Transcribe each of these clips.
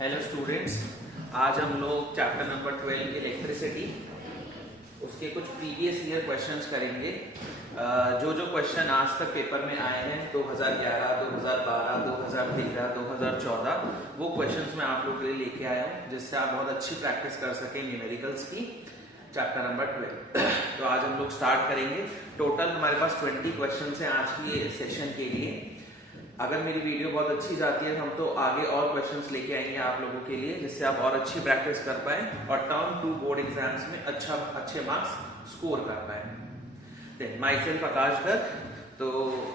Hello students, आज हम लोग चैप्टर नंबर 12 इलेक्ट्रिसिटी उसके कुछ प्रीवियस ईयर क्वेश्चंस करेंगे। जो क्वेश्चन आज तक पेपर में आए हैं 2011, 2012, 2013, 2014 वो क्वेश्चंस मैं आप लोगों के लिए लेके आया हूँ जिससे आप बहुत अच्छी प्रैक्टिस कर सकें न्यूमेरिकल्स की। चैप्टर नंबर 12 तो आज हम लोग स्टार्ट करेंगे। टोटल हमारे पास 20 क्वेश्चन हैं आज की सेशन के लिए। अगर मेरी वीडियो बहुत अच्छी जाती है हम तो आगे और क्वेश्चंस लेके आएंगे आप लोगों के लिए जिससे आप और अच्छी प्रैक्टिस कर पाए और टर्म 2 बोर्ड एग्जाम्स में अच्छे मार्क्स स्कोर कर पाए। Then myself Akash Garg, तो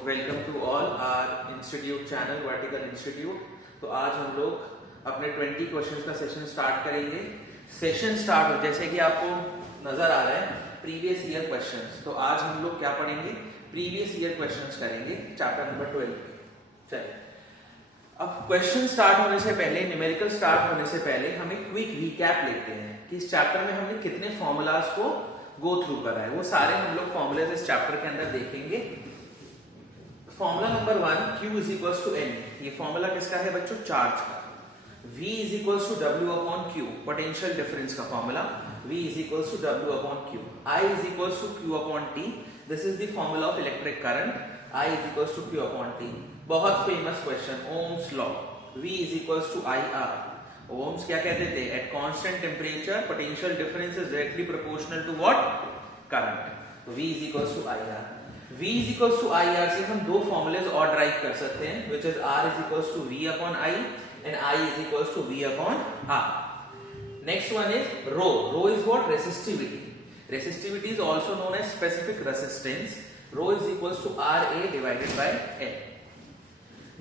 welcome to all our institute channel vertical institute. तो आज हम लोग अपने 20 क्वेश्चंस का सेशन स्टार्ट करेंगे। सेशन स्टार्ट जैसे कि आपको नजर आ रहा है प्रीवियस ईयर क्वेश्चंस, तो आज हम लोग क्या पढ़ेंगे, प्रीवियस ईयर क्वेश्चंस करेंगे चैप्टर नंबर 12। चलिए, अब क्वेश्चन स्टार्ट होने से पहले, न्यूमेरिकल स्टार्ट होने से पहले हम एक क्विक रिकैप लेते हैं कि इस चैप्टर में हमने कितने फॉर्मूलाज को गो थ्रू करा है। वो सारे हम लोग फॉर्मूलाज इस चैप्टर के अंदर देखेंगे। Formula number 1, Q is equals to N। ये फॉर्मूला किसका है बच्चों? चार्ज का। V is equals to W upon Q, potential difference का formula. V is equals to W upon Q। I is equals to Q upon T। This is the formula of electric current. I is equals to Q upon T। बहुत famous question, Ohm's law. V is equals to IR। Ohm's क्या कहते थे? At constant temperature potential difference is directly proportional to what? Current. तो V is equals to IR। V is equals to IR से हम दो formulas और drive कर सकते हैं, which is R is equals to V upon I and I is equals to V upon R। Next one is rho. Rho is what? Resistivity. Resistivity is also known as specific resistance. Rho is equals to RA divided by N.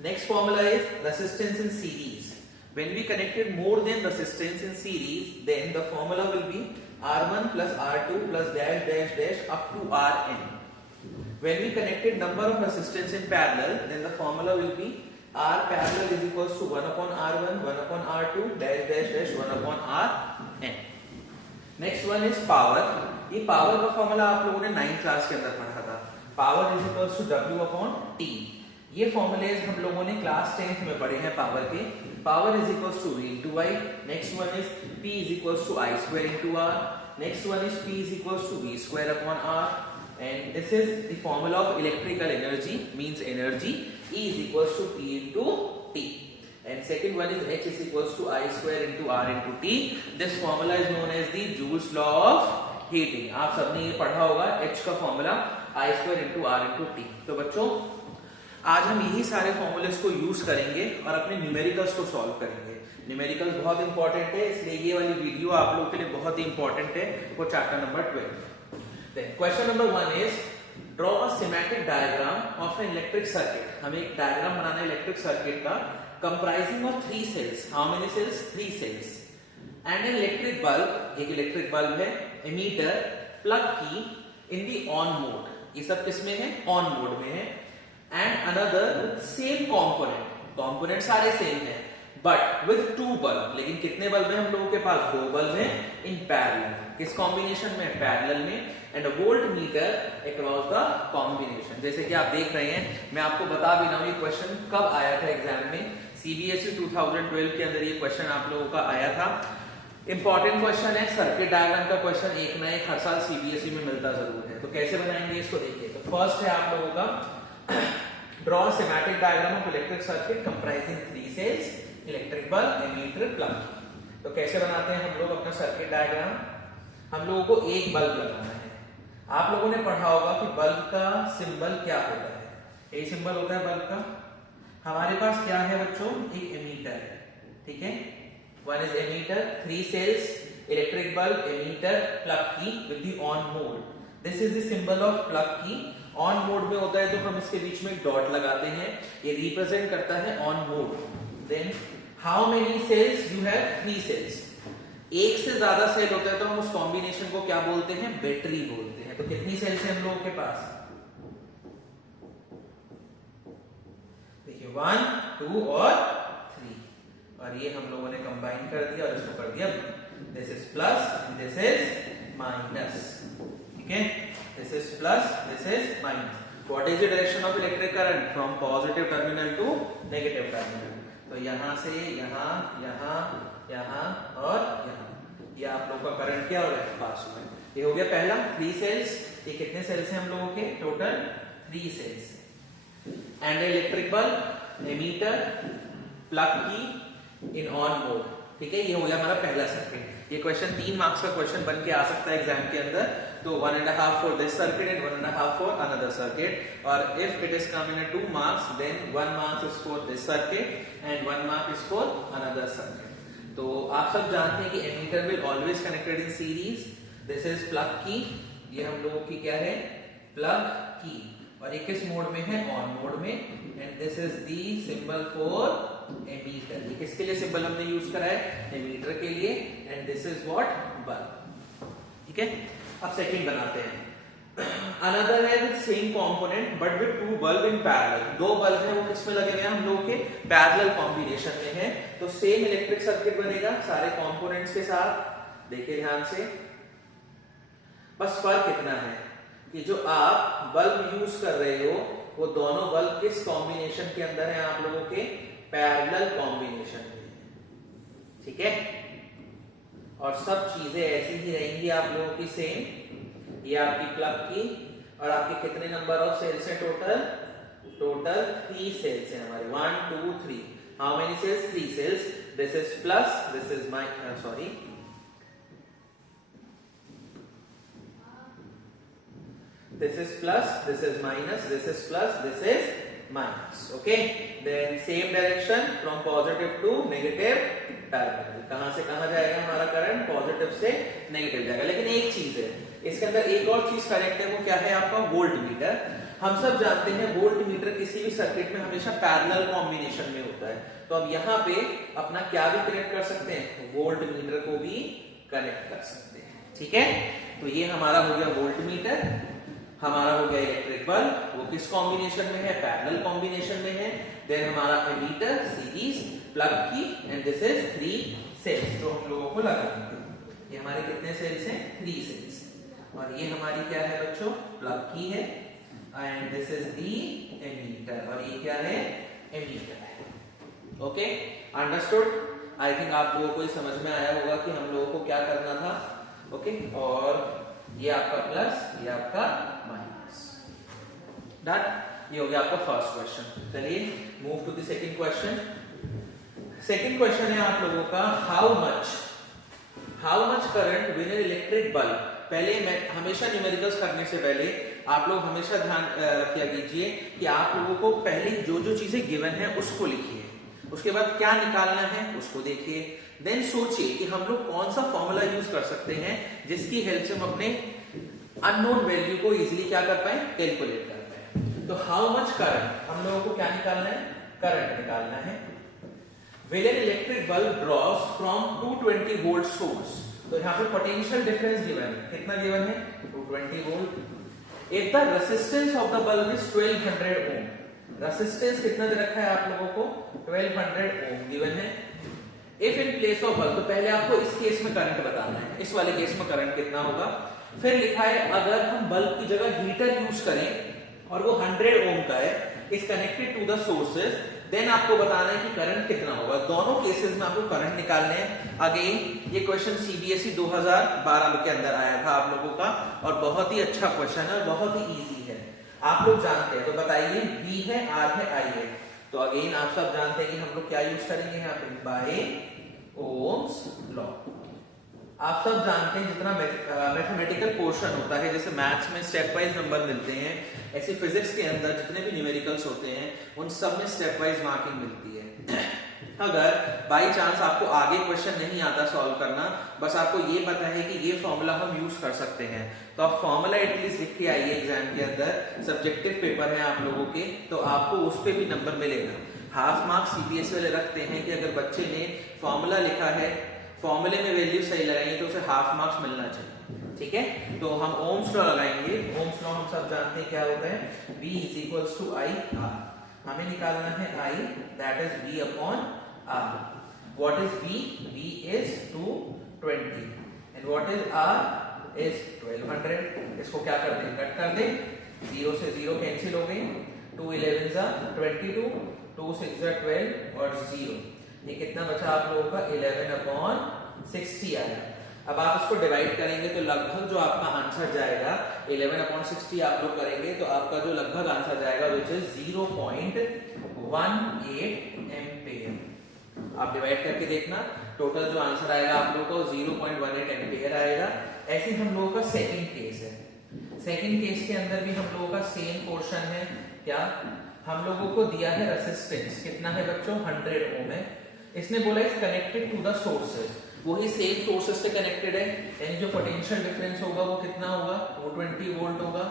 Next formula is resistance in series. When we connected more than resistance in series, then the formula will be R1 plus R2 plus dash dash dash up to Rn. When we connected number of resistance in parallel, then the formula will be R parallel is equals to 1 upon R1, 1 upon R2, dash dash dash 1 upon Rn. Next one is power. ये power का formula आप लोगों ने 9th class के अंदर पढ़ा था। पावर is equals to W upon T। ये फॉर्मूलेज हम लोगों ने क्लास 10th में पढ़े हैं पावर के। Power is equals to V into I। Next one is P is equals to I square into R। Next one is P is equals to V square upon R। And this is the formula of electrical energy, means energy E is equals to P into T। And second one is H is equals to I square into R into T. This formula is known as the Joule's law of heating. आप सबने ये पढ़ा होगा, H का formula I square into R into T। तो बच्चों आज हम यही सारे फॉर्मूलेस को यूज करेंगे और अपने न्यूमेरिकल्स को सॉल्व करेंगे। न्यूमेरिकल्स बहुत इंपॉर्टेंट है, इसलिए ये वाली वीडियो आप लोगों के लिए बहुत ही इंपॉर्टेंट है for chapter number 12। Then question number 1 is draw a symmetric diagram of an electric circuit. हमें एक डायग्राम बनाना है इलेक्ट्रिक सर्किट का, comprising of 3 cells. How many cells? 3 cells. And an electric bulb, एक इलेक्ट्रिक बल्ब है, emitter, plug key in the on mode. ये सब किस में है? On mode में है। And another with same component. Component सारे सेम हैं, but with 2 bulb. लेकिन कितने बल्ब हैं हम लोगों के पास? 2 बल्ब हैं in parallel. किस कॉम्बिनेशन में? पैरेलल में। And volt meter across the combination. जैसे कि आप देख रहे हैं, मैं आपको बता भी रहा हूं ये क्वेश्चन कब आया था एग्जाम में। CBSE 2012 के अंदर ये क्वेश्चन आप लोगों का आया था। इंपॉर्टेंट क्वेश्चन है, सर्किट डायग्राम का क्वेश्चन एक ना एक हर साल CBSE में मिलता जरूर है। तो कैसे बनाएंगे इसको देखिए। तो फर्स्ट है आप लोगों का draw symmetric diagram of electric circuit comprising 3 cells, electric bulb, ammeter, plug. तो कैसे बनाते हैं हम लोग अपना सर्किट डायग्राम? हम लोगों को एक बल्ब लगाना है। आप लोगों ने पढ़ा होगा कि बल्ब का सिंबल क्या होता है। ये सिंबल होता है बल्ब का। हमारे पास क्या है बच्चों? एक एमीटर है, ठीक है। One is ammeter, 3 cells, electric bulb, ammeter, plug key with the on mode. This is the symbol of plug key. On mode में होता है तो हम इसके बीच में एक डॉट लगाते हैं, ये रिप्रेजेंट करता है on mode. Then how many cells? You have 3 cells. एक से ज्यादा सेल होता है तो हम उस कॉम्बिनेशन को क्या बोलते हैं? बैटरी बोलते हैं। तो कितनी सेल्स है हम लोगों के पास? देखिए 1, 2 और 3, और ये हम लोगों ने कंबाइन कर दिया और इसको कर दिया। This is plus, this is minus, ठीक है। This is plus, this is minus. What is the direction of electric current? From positive terminal to negative terminal. तो यहाँ से यहाँ, यहाँ, यहाँ और यहाँ, ये आप लोगों का करंट क्या हो रहा है, पास हुआ है। ये हो गया पहला 3 सेल्स। ये कितने सेल्स हैं हम लोगों के, total 3 cells. And electric bulb, ammeter, plug key in on mode, ठीक है। ये हो गया हमारा पहला सर्किट। ये क्वेश्चन 3 मार्क्स का क्वेश्चन बन के आ सकता है एग्जाम के अंदर। तो 1.5 for this circuit and 1.5 for another circuit. और if it is come in 2 marks then 1 marks is for this circuit and 1 mark is for another circuit. तो आप सब जानते हैं कि ammeter will always connected in series. This is plug key, ये हम लोगों की क्या है, प्लग की। और ये किस मोड में है, ऑन मोड में। And this is the symbol for ammeter. ये किसके लिए सिंबल हमने यूज करा है, एमीटर के लिए। And this is what, bulb, ठीक है। अब सेकंड बनाते हैं। अनदर है with same component but with 2 bulb in parallel. 2 bulb है वो किसमें लगे हुए हैं, हम लोग के पैरेलल कॉम्बिनेशन में है। तो सेम इलेक्ट्रिक सर्किट बनेगा सारे कंपोनेंट्स के साथ। देखिए ध्यान से, बस फर्क इतना है कि जो आप बल्ब यूज कर रहे हो वो दोनों बल्ब किस कॉम्बिनेशन के अंदर है, आप लोगों के पैरेलल कॉम्बिनेशन में, ठीक है। और सब चीजें ऐसी ही रहेंगी आप लोगों की सेम। ये आपकी प्लग की, और आपके कितने नंबर ऑफ सेल्स हैं टोटल, टोटल 3 सेल्स हैं हमारे, 1 2 3। How many cells, 3 cells. This is plus, this is sorry, this is plus, this is minus, this is plus, this is minus. Okay, then same direction from positive to negative terminal. कहां से कहां जाएगा हमारा current, positive से negative जाएगा। लेकिन एक चीज है इसके अंदर, एक और चीज करेक्ट है, वो क्या है आपका वोल्ट मीटर। हम सब जानते हैं वोल्ट मीटर किसी भी सर्किट में हमेशा पैरेलल कॉम्बिनेशन में होता है। तो अब यहाँ पे अपना क्या भी कनेक्ट कर सकते हैं, वोल्ट मीटर को भी कनेक्ट कर सकते हैं, ठीक है। तो ये हमारा हो गया वोल्ट मीटर। हमारा हो गया इलेक्ट्रिक बल्ब, वो किस कॉम्बिनेशन में है, पैरेलल कॉम्बिनेशन में है। देन हमारा एमीटर सीरीज, प्लग की, एंड दिस इज 3 सेल्स जो हम लोगों को लगाएंगे। ये हमारे कितने सेल्स हैं, 3 सेल्स। और ये हमारी क्या है बच्चों, प्लग की है। And this is the ammeter, और ये क्या है, एमीटर है। Okay, understood. आई थिंक आप लोगों को समझ में आया होगा कि हम लोगों को क्या करना था। ओके, और ये आपका प्लस, ये आपका माइनस। डन, ये हो गया आपका फर्स्ट क्वेश्चन। चलिए move to the second question. Second question है आप लोगों का, how much current with an electric bulb. पहले मैं हमेशा न्यूमेरिकल्स करने से पहले आप लोग हमेशा ध्यान रखिया कीजिए कि आप लोगों को पहले जो चीजें गिवन है उसको लिखिए, उसके बाद क्या निकालना है उसको देखिए, देन सोचिए कि हम लोग कौन सा फॉर्मूला यूज कर सकते हैं जिसकी हेल्प से हम अपने अननोन वैल्यू को इजीली क्या कर पाए, कैलकुलेट कर पाए। तो हाउ मच करंट, हम लोगों को क्या निकालना है, करंट निकालना है। When an electric bulb draws from 220 volt source. तो यहाँ पे पोटेंशियल डिफरेंस गिवन है, कितना गिवन है, 220 volt. If the resistance of the bulb is 1200 ohm, resistance कितना दे रखा है आप लोगों को, 1200 ओम गिवन है। If in place of bulb, तो पहले आपको इस केस में करंट बताना है, इस वाले केस में करंट कितना होगा। फिर लिखा है अगर हम बल्ब की जगह हीटर यूज करें और वो 100 ओम का है, is connected to the sources, देन आपको बताना है कि करंट कितना होगा। दोनों केसेस में आपको करंट निकालने हैं। अगेन ये क्वेश्चन सीबीएसई 2012 के अंदर आया था आप लोगों का, और बहुत ही अच्छा क्वेश्चन है और बहुत ही इजी है, आप लोग जानते हैं। तो बताइए, V है, R है, I है। तो अगेन आप सब जानते हैं कि हम लोग क्या यूज करेंगे यहाँ पे, बाय ओम्स लॉ। आप सब जानते हैं जितना मैथमेटिकल पोर्शन होता है, जैसे मैथ्स में स्टेप वाइज नंबर मिलते हैं, ऐसे फिजिक्स के अंदर जितने भी न्यूमेरिकल्स होते हैं उन सब में स्टेप वाइज मार्किंग मिलती है। अगर बाय चांस आपको आगे क्वेश्चन नहीं आता सॉल्व करना, बस आपको ये पता है कि ये फॉर्मूला हम यूज कर सकते हैं, तो आप फॉर्मूला एटलीस्ट लिख के आइए एग्जाम के अंदर। सब्जेक्टिव पेपर है आप लोगों के, तो आपको उस पर भी नंबर मिलेगा। हाफ मार्क्स सीबीएसई वाले रखते हैं कि अगर बच्चे ने फॉर्मूला लिखा है, फॉर्मूले में वैल्यू सही लगाएंगे तो उसे हाफ मार्क्स मिलना चाहिए, ठीक है। तो हम ओम्स लॉ लगाएंगे। ओम्स लॉ हम सब जानते हैं क्या होता है, V equals to I R। हमें निकालना है I, that is V upon R। What is V? V is 220 and what is R is 1200। इसको क्या कर दें, कट कर दें, 0 से 0 कैंसिल हो गए, 2 11 22, 2 6 12 और 0, ये कितना बचा आप लोगों का 11/60 आया। अब आप इसको डिवाइड करेंगे तो लगभग जो आपका आंसर जाएगा 11/60 आप लोग करेंगे तो आपका जो लगभग आंसर जाएगा विच इज 0.18 एम्पियर। आप डिवाइड करके देखना, टोटल जो आंसर आएगा आप लोगों को 0.18 एम्पियर आएगा। ऐसे हम लोगों का सेकंड केस है। सेकंड केस के अंदर भी हम लोगों का सेम पोर्शन है। क्या हम लोगों को दिया है रेजिस्टेंस, कितना है बच्चों 100 ओम है। इसने बोला is connected to the sources, वही सेम सोर्सेज से कनेक्टेड है, यानी जो पोटेंशियल डिफरेंस होगा वो कितना होगा 220 वोल्ट होगा।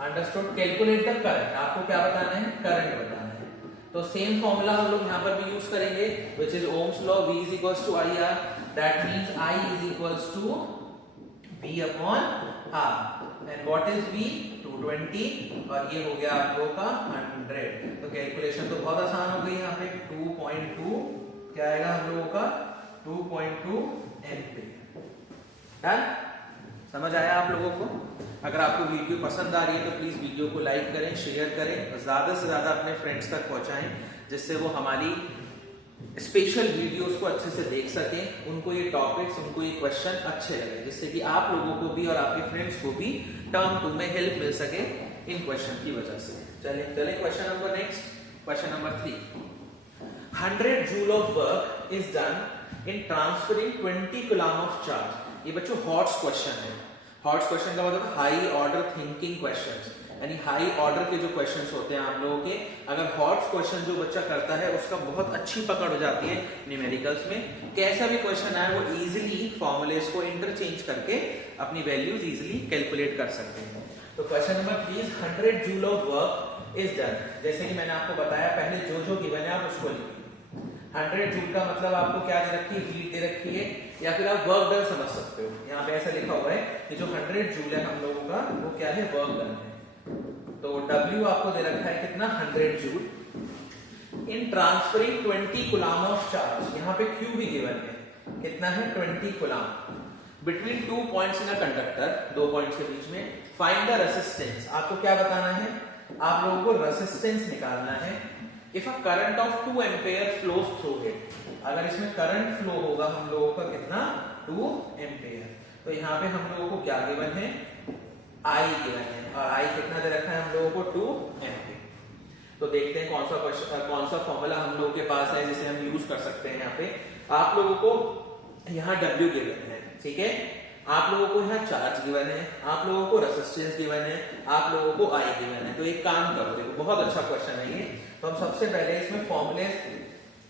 अंडरस्टूड। कैलकुलेट द करंट, आपको क्या बताना है करंट बताना है। तो सेम फॉर्मूला हम लोग यहाँ पर भी यूज करेंगे which is Ohm's law, V is equals to IR, that means I is equals to V upon R and what is V 220 और ये हो गया आप लोगों का 100। तो कैलकुलेशन तो बहुत आसान हो गई। यहाँ पे 2.2 क्या आएगा हम लोगों का 2.2 एम्पीयर। डन, समझ आया आप लोगों को? अगर आपको वीडियो पसंद आ रही है तो प्लीज वीडियो को लाइक करें, शेयर करें और ज्यादा से ज्यादा अपने फ्रेंड्स तक पहुंचाएं, जिससे वो हमारी स्पेशल वीडियोस को अच्छे से देख सकें, उनको ये टॉपिक्स, उनको ये क्वेश्चन अच्छे लगे, जिससे कि आप लोगों को भी और आपके फ्रेंड्स को भी टर्म 2 में हेल्प मिल सके इन क्वेश्चन की वजह से। चलिए question number next, question number 3। 100 joule of work is done in transferring 20 coulomb of charge. ये बच्चों हॉट्स क्वेश्चन है। हॉट्स क्वेश्चन का मतलब हाई ऑर्डर थिंकिंग क्वेश्चंस, यानी हाई ऑर्डर के जो क्वेश्चंस होते हैं आप लोगों के, अगर हॉट्स क्वेश्चन जो बच्चा करता है उसका बहुत अच्छी पकड़ हो जाती है न्यूमेरिकल्स में। कैसा भी क्वेश्चन आए वो इजीली फॉर्मूलेस को इंटरचेंज करके अपनी वैल्यूज इजीली कैलकुलेट कर सकते हैं। तो question number 3 is 100 joule of work is done. जैसे कि मैंने आपको बताया पहले जो गिवन है आप उसको लिखिए। 100 जूल का मतलब आपको क्या दे रखी है, हीट दे रखी है, या फिर आप वर्क डन समझ सकते हो। यहाँ पे ऐसा लिखा हुआ है कि जो 100 जूल है हम लोगों का वो क्या है वर्क डन है। तो W आपको दे रखा है कितना 100 joule in transferring 20 coulomb of charge. यहाँ पे Q भी गिवन है, कितना है 20 coulomb between 2 points in a conductor, 2 points के बीच में। फाइंड द रेजिस्टेंस, आपको क्या बताना है, आप लोगों को रेजिस्टेंस निकालना है। If a current of 2 ampere flows through it, अगर इसमें करंट फ्लो होगा हम लोगों का कितना 2 एम्पियर। तो यहाँ पे हम लोगों को क्या गिवन है I गिवन है, और I कितना दे रखा है हम लोगों को 2 एम्पियर। तो देखते हैं कौन सा फॉर्मूला हम लोगों के पास है जिसे हम यूज कर सकते हैं। यहाँ पे आप लोगों को यहाँ W गिवन है, ठीक है, आप लोगों को यहाँ चार्ज गिवन है, आप लोगों को रेजिस्टेंस गिवन है, आप लोगों को I गिवन है। तो एक काम करो, देखो बहुत अच्छा क्वेश्चन है ये। तो हम सबसे पहले इसमें फॉर्मूले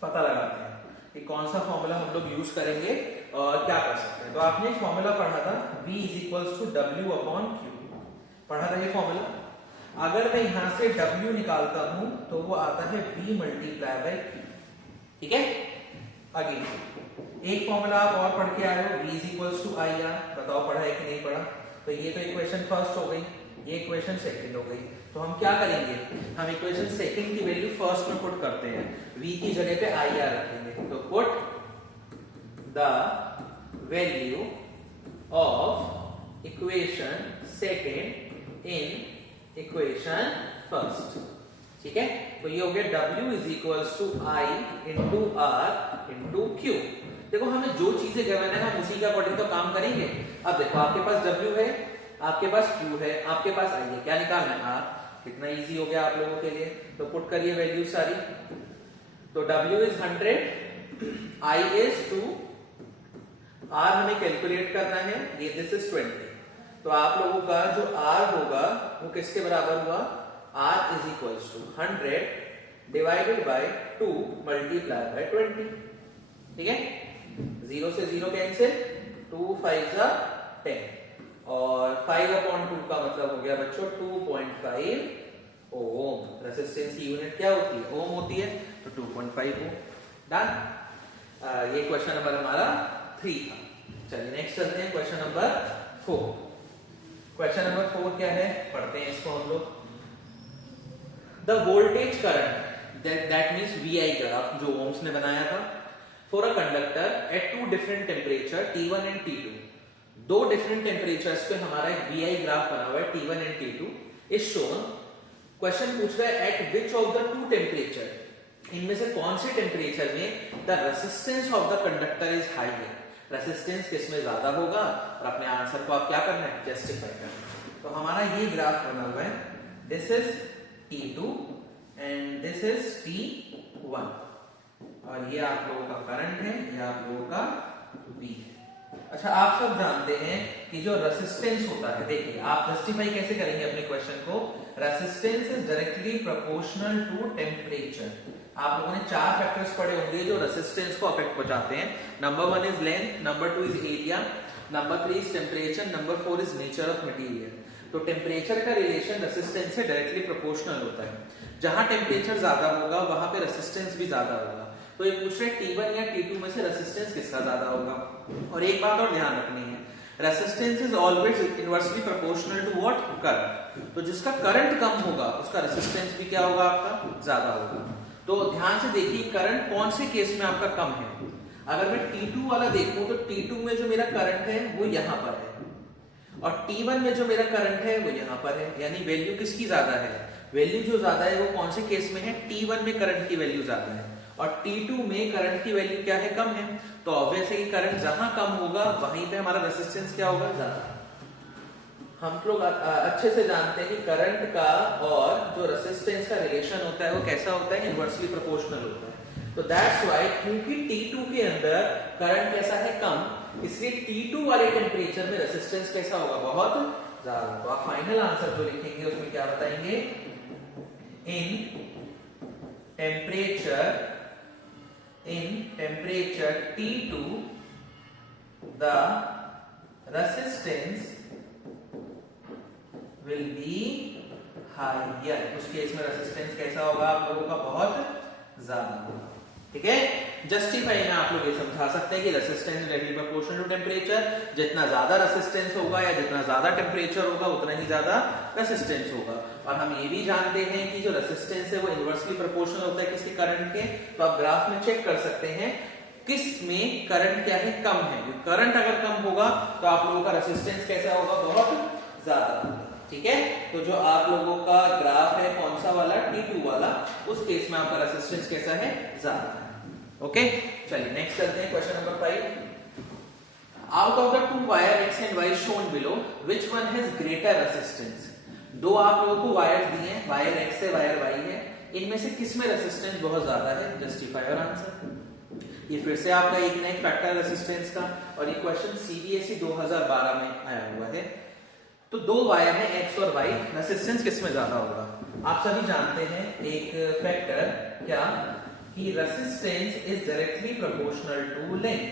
पता लगाते हैं कि कौन सा फॉर्मूला हम लोग यूज करेंगे और क्या कर सकते हैं। तो आपने फॉर्मूला पढ़ा था V is equals to W upon Q, पढ़ा था ये फॉर्मूला। अगर मैं यहां से W निकालता हूं तो वो आता है V मल्टीप्लाई बाय Q, ठीक है। अगेन एक फॉर्मूला आप और पढ़ के आए हो, V is equals to IR, बताओ पढ़ा है कि नहीं पढ़ा। तो ये तो इक्वेशन फर्स्ट हो गई, ये इक्वेशन सेकंड हो गई। तो हम क्या करेंगे, हम इक्वेशन सेकंड की वैल्यू फर्स्ट में पुट करते हैं, V की जगह पे IR रखेंगे। तो put the value of equation second in equation first, ठीक है। तो ये हो गया W is equals to I into R into Q। देखो हमें जो चीजें गिवन है हम उसी के अकॉर्डिंग तो काम करेंगे। अब देखो आपके पास W है, आपके पास Q है, आपके पास I है, क्या निकालना है R। कितना इजी हो गया आप लोगों के लिए। तो पुट करिए वैल्यू सारी। तो W is 100, I is 2, R हमें कैलकुलेट करना है, ये दिस इज 20। तो आप लोगों का जो R होगा वो किसके बराबर हुआ, R is equals to 100 divided by 2 multiply by 20, ठीक है। 0 से 0 कैंसिल, 2 5 जा 10 और 5 अपॉन 2 का मतलब हो गया बच्चों 2.5 ओम। रेजिस्टेंस की यूनिट क्या होती है, ओम होती है, तो 2.5 ओम। डन। ये क्वेश्चन नंबर हमारा 3 था। चलिए नेक्स्ट चलते हैं क्वेश्चन नंबर 4। क्वेश्चन नंबर 4 क्या है, पढ़ते हैं इसको हम लोग। The voltage current that means VI graph जो ओम्स ने बनाया था for a conductor at 2 different temperature T1 and T2। 2 different temperatures पे हमारा एक VI ग्राफ बना हुआ है T1 and T2 is shown. Question पूछ रहा है eight which of the 2 temperature इनमें से कौन से टेम्परेचर में the resistance of the conductor is higher, resistance किसमें ज्यादा होगा, और अपने आंसर को आप क्या करना है, जस्टिफाई करना है। तो हमारा ये ग्राफ बना हुआ है, this is T2 and this is T1, और ये आप लोगों का करंट है, ये आप लोगों का V है। अच्छा, आप सब जानते हैं कि जो रेसिस्टेंस होता है, देखिए आप जस्टिफाई कैसे करेंगे अपने क्वेश्चन को, resistance is directly proportional to temperature. आप लोगों ने 4 फैक्टर्स पढ़े होंगे जो रेसिस्टेंस को अफेक्ट पहुंचाते हैं। Number 1 is length, number 2 is area, number 3 is temperature, number 4 is nature of material. तो टेम्परेचर का रिलेशन रेसिस्टेंस से डायरेक्टली प्रोपोर्शनल होता है। जहां टेम्परेचर ज्यादा होगा वहां पे रेसिस्टेंस भी ज्यादा होगा। तो ये पूछ रहे T1 या T2 में से रेसिस्टेंस किसका ज्यादा होगा। और एक बात और ध्यान रखनी है, resistance is always inversely proportional to what, current. तो जिसका करंट कम होगा उसका रेसिस्टेंस भी क्या होगा, आपका ज्यादा होगा। तो ध्यान से देखिए करंट कौन से केस में आपका कम है। अगर मैं T2 वाला देखूं तो T2 में जो मेरा करंट है वो यहां पर है, और T1 में जो मेरा करंट है वो यहां पर है। यानी वैल्यू किसकी ज्यादा है, वैल्यू जो ज्यादा है वो कौन से केस में है, T1 में करंट की वैल्यू ज्यादा है, और T2 में करंट की वैल्यू क्या है, कम है। तो ऑब्वियस है कि करंट जहां कम होगा वहीं पे हमारा रेसिस्टेंस क्या होगा, ज्यादा। हम लोग अच्छे से जानते हैं कि करंट का और जो रेसिस्टेंस का रिलेशन होता है वो कैसा होता है, इनवर्सली प्रोपोर्शनल होता है। तो दैट्स व्हाई क्योंकि T2 के अंदर करंट कैसा है, कम, इसलिए T2 वाले टेम्परेचर में रेसिस्टेंस कैसा होगा, बहुत ज्यादा। तो आप फाइनल आंसर जो लिखेंगे उसमें क्या बताएंगे, in temperature T2 the resistance will be higher। उस केस में रेसिस्टेंस कैसा होगा, आप लोगों का बहुत ज्यादा होगा। ठीक है, जस्टिफाई में आप लोग ये समझा सकते हैं कि resistance directly proportional to temperature. जितना ज्यादा रेसिस्टेंस होगा या जितना ज्यादा टेम्परेचर होगा उतना ही ज्यादा रेसिस्टेंस होगा। और हम ये भी जानते हैं कि जो रेसिस्टेंस है वो इनवर्सली प्रोपोर्शनल होता है किसके, करंट के। तो आप ग्राफ में चेक कर सकते हैं किस में करंट क्या है, कम है। करंट अगर कम होगा तो आप लोगों का रेसिस्टेंस कैसा होगा, बहुत ज्यादा होगा। ठीक है, तो जो आप लोगों का ग्राफ है कौन सा वाला, T2 वाला, उस केस में आपका रेसिस्टेंस कैसा है, ज्यादा है। ओके, चलिए नेक्स्ट करते हैं question number 5। Out of the 2 wire X and Y shown below which one has greater resistance. 2 आप लोगों को वायर दिए हैं, वायर X है वायर Y है, इनमें से किस में रेसिस्टेंस बहुत ज्यादा है, जस्टिफाई और आंसर। ये फिर से आपका एक ना एक फैक्टर रेसिस्टेंस का, और ये क्वेश्चन CBSE 2012 में आया हुआ है। तो 2 वायर है X और Y, रेसिस्टेंस किसमें ज्यादा होगा। आप सभी जानते हैं एक फैक्टर क्या, कि resistance is directly proportional to length.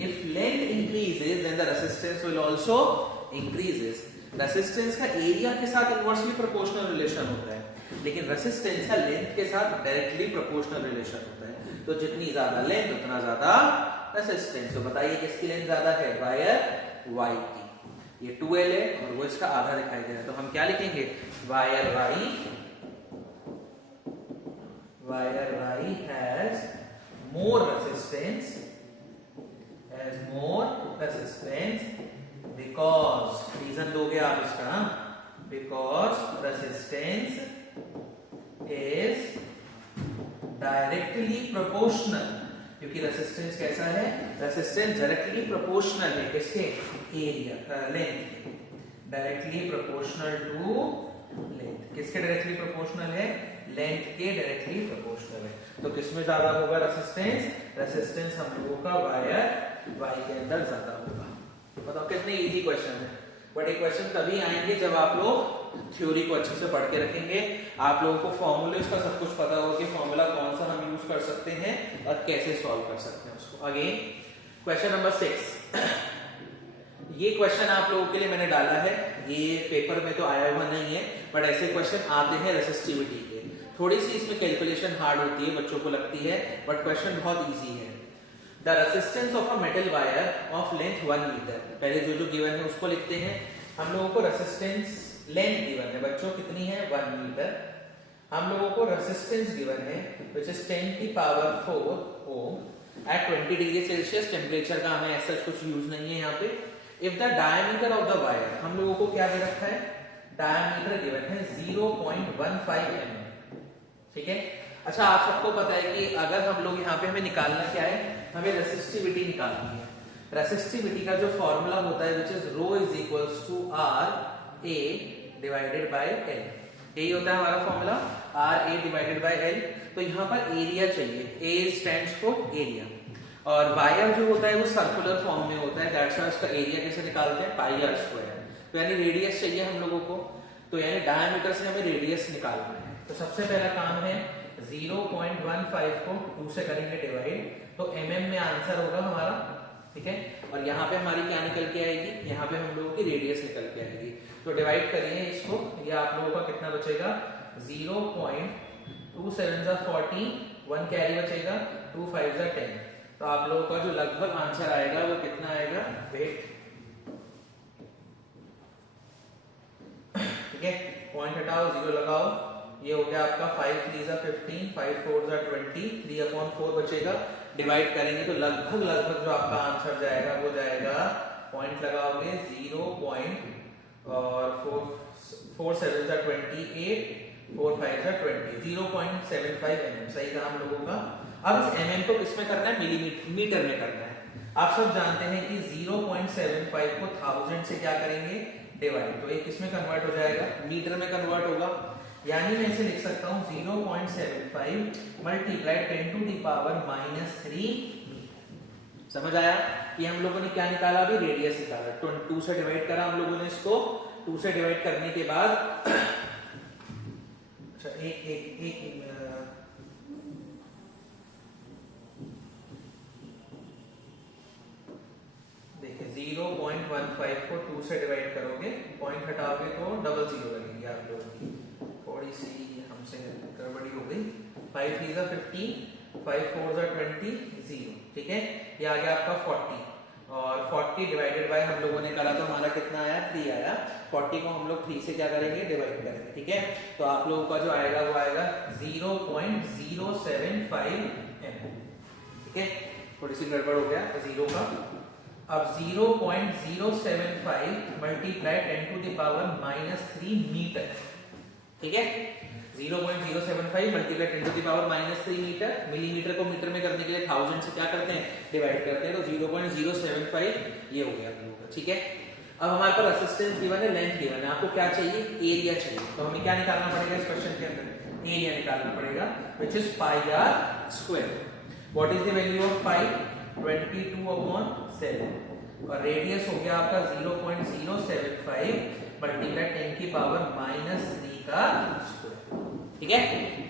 If length increases then the resistance will also increases. Resistance का एरिया के साथ इनवर्सली प्रोपोर्शनल रिलेशन होता है, लेकिन रेसिस्टेंस का लेंथ के साथ डायरेक्टली प्रोपोर्शनल रिलेशन होता है। तो जितनी ज्यादा लेंथ उतना ज्यादा रेसिस्टेंस। तो बताइए किसकी लेंथ ज्यादा है, वायर Y की। ये 2L है और वो इसका आधा दिखाई दे रहा है, तो हम क्या लिखेंगे, wire Y has more resistance, because, reason दोगे आप इसका, because resistance is directly proportional। क्योंकि रेसिस्टेंस कैसा है, रेसिस्टेंस डायरेक्टली प्रोपोर्शनल है किसके, एरिया, लेंथ के, डायरेक्टली प्रोपोर्शनल टू लेंथ। किसके डायरेक्टली प्रोपोर्शनल है, लेंथ के डायरेक्टली प्रोपोर्शनल है। तो किसमें ज्यादा होगा रेसिस्टेंस, रेसिस्टेंस हम लोगों का वायर Y के अंदर ज्यादा होगा। बताओ कितने इजी क्वेश्चन है, बट ये क्वेश्चन तभी आएंगे जब आप लोग थ्योरी को अच्छे से पढ़ के रखेंगे। आप लोगों को फॉर्मूलेज का सब कुछ पता होगा कि फॉर्मूला कौन सा हम यूज कर सकते हैं और कैसे सॉल्व कर सकते हैं उसको। Again question number 6। ये क्वेश्चन आप लोगों के लिए मैंने डाला है, ये पेपर में तो आया हुआ नहीं है, बट ऐसे क्वेश्चन आते हैं रेसिस्टिविटी के। थोड़ी सी इसमें कैलकुलेशन हार्ड होती है, बच्चों को लगती है, बट क्वेश्चन बहुत इजी है। The resistance of a metal wire of length 1 metre. पहले जो गिवन है उसको लिखते हैं। हम लोगों को रेसिस्टेंस लेंथ गिवन है बच्चों, कितनी है, 1 मीटर। हम लोगों को रेसिस्टेंस गिवन है which is 10⁴ ohm at 20 degree Celsius. Temperature का हमें ऐसा कुछ यूज नहीं है यहाँ पे। If the diameter of the wire, हम लोगों को क्या दे रखा है, डायमीटर गिवन है 0.15 mm। ठीक है, अच्छा, आप सबको पता है कि अगर हम लोग यहाँ पे हमें निकालना क्या है, हमें रेसिस्टिविटी निकालनी है। रेसिस्टिविटी का जो फॉर्मूला होता है which is rho is equals to R A divided by L. यही होता है हमारा formula, R A divided by L. तो यहाँ पर एरिया चाहिए, ए स्टैंड्स फॉर एरिया, और वायर जो होता है वो सर्कुलर फॉर्म में होता है, दैट्स व्हाई उसका एरिया कैसे निकालते हैं, पाई आर स्क्वायर। तो यानी रेडियस चाहिए हम लोगों को, तो यानी डायमीटर से हमें रेडियस निकालना है। तो सबसे पहला काम है 0.15 को 2 से करेंगे डिवाइड, तो mm में आंसर होगा हमारा, ठीक है। और यहाँ पे हमारी क्या निकल के आएगी, यहाँ पे हम लोगों की रेडियस निकल के आएगी। तो डिवाइड करिए इसको, ये आप लोगों का कितना बचेगा, 0.27 40, 1 कैरी बचेगा, 2 5 10। तो आप लोगों का जो लगभग आंसर आएगा वो कितना आएगा, वेट, ठीक है, पॉइंट हटाओ, 0 लगाओ, ये हो गया आपका 5 3 15, 5 4 20, 3/4 बचेगा। डिवाइड करेंगे तो लगभग जो आपका आंसर जाएगा वो जाएगा, पॉइंट लगाओगे 0.4 7 28, 4 5 20, 0.75 mm सही था हम लोगों का। अब इस mm को किसमें करना है, मिलीमीटर में करना है। आप सब जानते हैं कि 0.75 को 1000 से क्या करेंगे, डिवाइड, तो ये किसमें कन्वर्ट हो जाएगा, मीटर में कन्वर्ट होगा। यानी मैं इसे लिख सकता हूं 0.75 multiply 10 to the power -3 metre. समझ आया कि हम लोगों ने क्या निकाला, अभी रेडियस निकाला, 2 से डिवाइड करा हम लोगों ने इसको, 2 से डिवाइड करने के बाद अच्छा एक देखिए 0.15 को 2 से डिवाइड करोगे, पॉइंट हटाओगे तो 00 लगेगी आप लोगों की, थोड़ी सी हमसे गड़बड़ी हो गई। 5 3 15, 5 4 20, 0, ठीक है। ये आ गया आपका 40, और 40 डिवाइडेड बाय हम लोगों ने करा तो हमारा कितना आया, 3 आया। 40 को हम लोग 3 से क्या करेंगे, डिवाइड करेंगे, ठीक है। तो आप लोगों का जो आएगा वो आएगा 0.075 mm, ठीक है। थोड़ी सी गड़बड़ हो गया 0 का। अब 0.075 multiply 10 to the power -3 metre, ठीक है। 0.075 multiply 10 to the power -3 metre, millimetre को मीटर में करने के लिए 1000 से क्या करते हैं, डिवाइड करते हैं। तो 0.075 ये हो गया आप लोगों का, ठीक है। अब हमारे पास रेजिस्टेंस गिवन है, लेंथ गिवन है, आपको क्या चाहिए, एरिया चाहिए। तो हमें क्या निकालना पड़ेगा इस क्वेश्चन के अंदर, एरिया निकालना पड़ेगा, which is pi r square. What is the value of pi, 22/7, और रेडियस हो गया आपका 0.075 मल्टीप्लाई 10 की पावर -3 का स्क्वायर, ठीक है।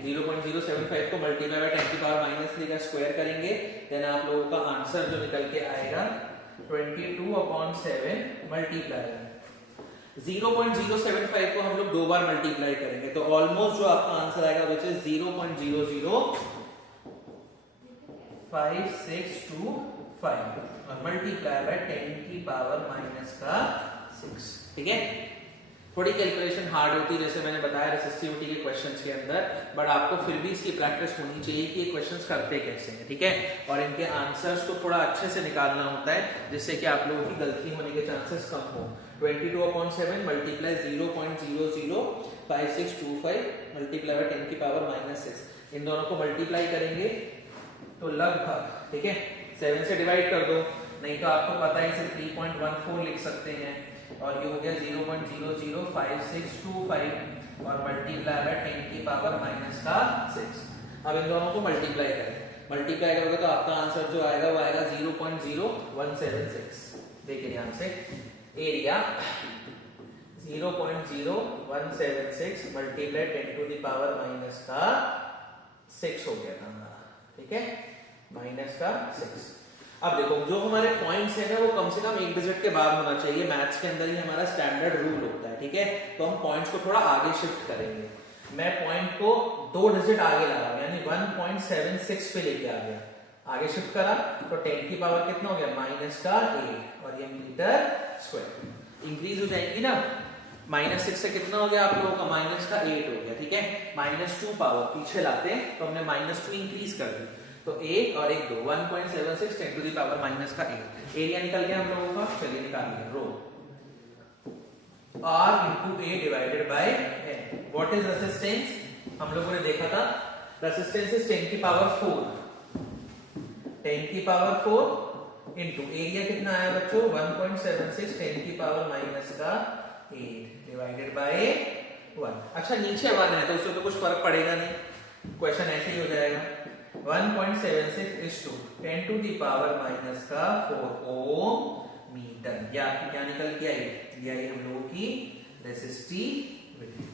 0.075 को मल्टीप्लाई बाय 10 की पावर -3 का स्क्वायर करेंगे, देन आप लोगों का आंसर जो निकल के आएगा 22/7 मल्टीप्लाई 0.075 को हम लोग 2 बार मल्टीप्लाई करेंगे, तो ऑलमोस्ट जो आपका आंसर आएगा विच इज 0.00565 और मल्टीप्लाई बाय 10 की पावर -6, ठीक है। थोड़ी कैलकुलेशन हार्ड होती है जैसे मैंने बताया रेसिस्टिविटी के क्वेश्चंस के अंदर, बट आपको फिर भी इसकी प्रैक्टिस होनी चाहिए कि ये क्वेश्चंस करते कैसे हैं, ठीक है। और इनके आंसर्स को थोड़ा अच्छे से निकालना होता है जिससे कि आप लोगों की गलती होने के चांसेस कम हो। 22/7 मल्टीप्लाई 0.00565 मल्टीप्लाई बाय 10 की पावर -6, इन दोनों को मल्टीप्लाई करेंगे तो लगभग, ठीक है, 7 से डिवाइड कर दो, नहीं तो आपको पता है इसे 3.14 लिख सकते हैं, और ये हो गया 0.005625 और मल्टीप्लाई बाय 10 की पावर -6। अब इन दोनों को मल्टीप्लाई करें, मल्टीप्लाई करोगे तो आपका आंसर जो आएगा वो आएगा 0.0176। देखिए ध्यान से, area 0.0176 multiply 10 to the power -6 हो गया था हमारा, ठीक है, -6। अब देखो जो हमारे पॉइंट्स है ना वो कम से कम 1 डिजिट के बाद होना चाहिए, मैथ्स के अंदर ही हमारा स्टैंडर्ड रूल होता है, ठीक है। तो हम पॉइंट्स को थोड़ा आगे शिफ्ट करेंगे, मैं पॉइंट को 2 डिजिट आगे लगा, यानी 1.76 पे लेके आ गया, आगे शिफ्ट करा तो 10 की पावर कितना हो गया, -8, और ये मीटर स्क्वायर इंक्रीज हो जाएगी ना, -6 से कितना हो गया आप लोगों का, -8 हो गया, ठीक है। -2 पावर पीछे लाते तो हमने -2 इंक्रीज कर दी, तो 1 और 1 2, 1.76 10 to the power -8। एरिया निकल गया हम लोगों का, चलिए निकालिए, रो R into A divided by N। What is resistance, हम लोगों ने देखा था रेसिस्टेंस इज 10 की पावर 4, 10 की पावर 4 इंटू एरिया कितना आया बच्चों 1.76 10 की पावर माइनस का 8 डिवाइडेड बाय 1। अच्छा नीचे 1 है तो उससे तो कुछ फर्क पड़ेगा नहीं, क्वेश्चन ऐसे ही हो जाएगा 1.76 is to 10 to the power minus का 4 ओम मीटर। या क्या निकल के आई, ये आई हम लोगों की रेसिस्टिविटी।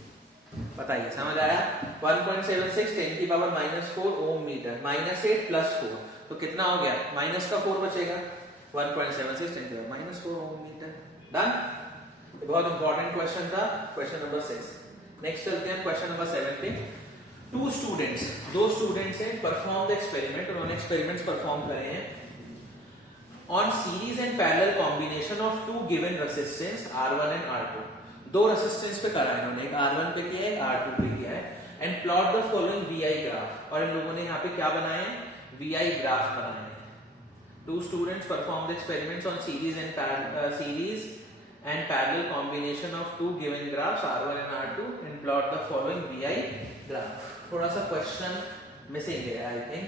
बताइए समझ आया? 1.76 10 की power minus 4 ohm metre, minus 8 plus 4 तो कितना हो गया, माइनस का 4 बचेगा, 1.76 10 की power minus 4 ohm metre. Done. बहुत इंपॉर्टेंट क्वेश्चन था, क्वेश्चन नंबर 6। नेक्स्ट चलते हैं क्वेश्चन नंबर 7 पे। दो स्टूडेंट्स हैं, परफॉर्म द एक्सपेरिमेंट, उन्होंने एक्सपेरिमेंट्स परफॉर्म करे हैं on series and parallel combination of two given resistance R1 and R2। दो रेसिस्टेंस पे करा है इन्होंने, एक R1 पे किया है, R2 पे किया है। And plot the following VI graph, और इन लोगों ने यहाँ पे क्या बनाए हैं, VI ग्राफ बनाए हैं। Two students perform the experiments on series and parallel combination of two given graphs R1 and R2 and plot the following VI graph. थोड़ा सा क्वेश्चन मिसिंग है आई थिंक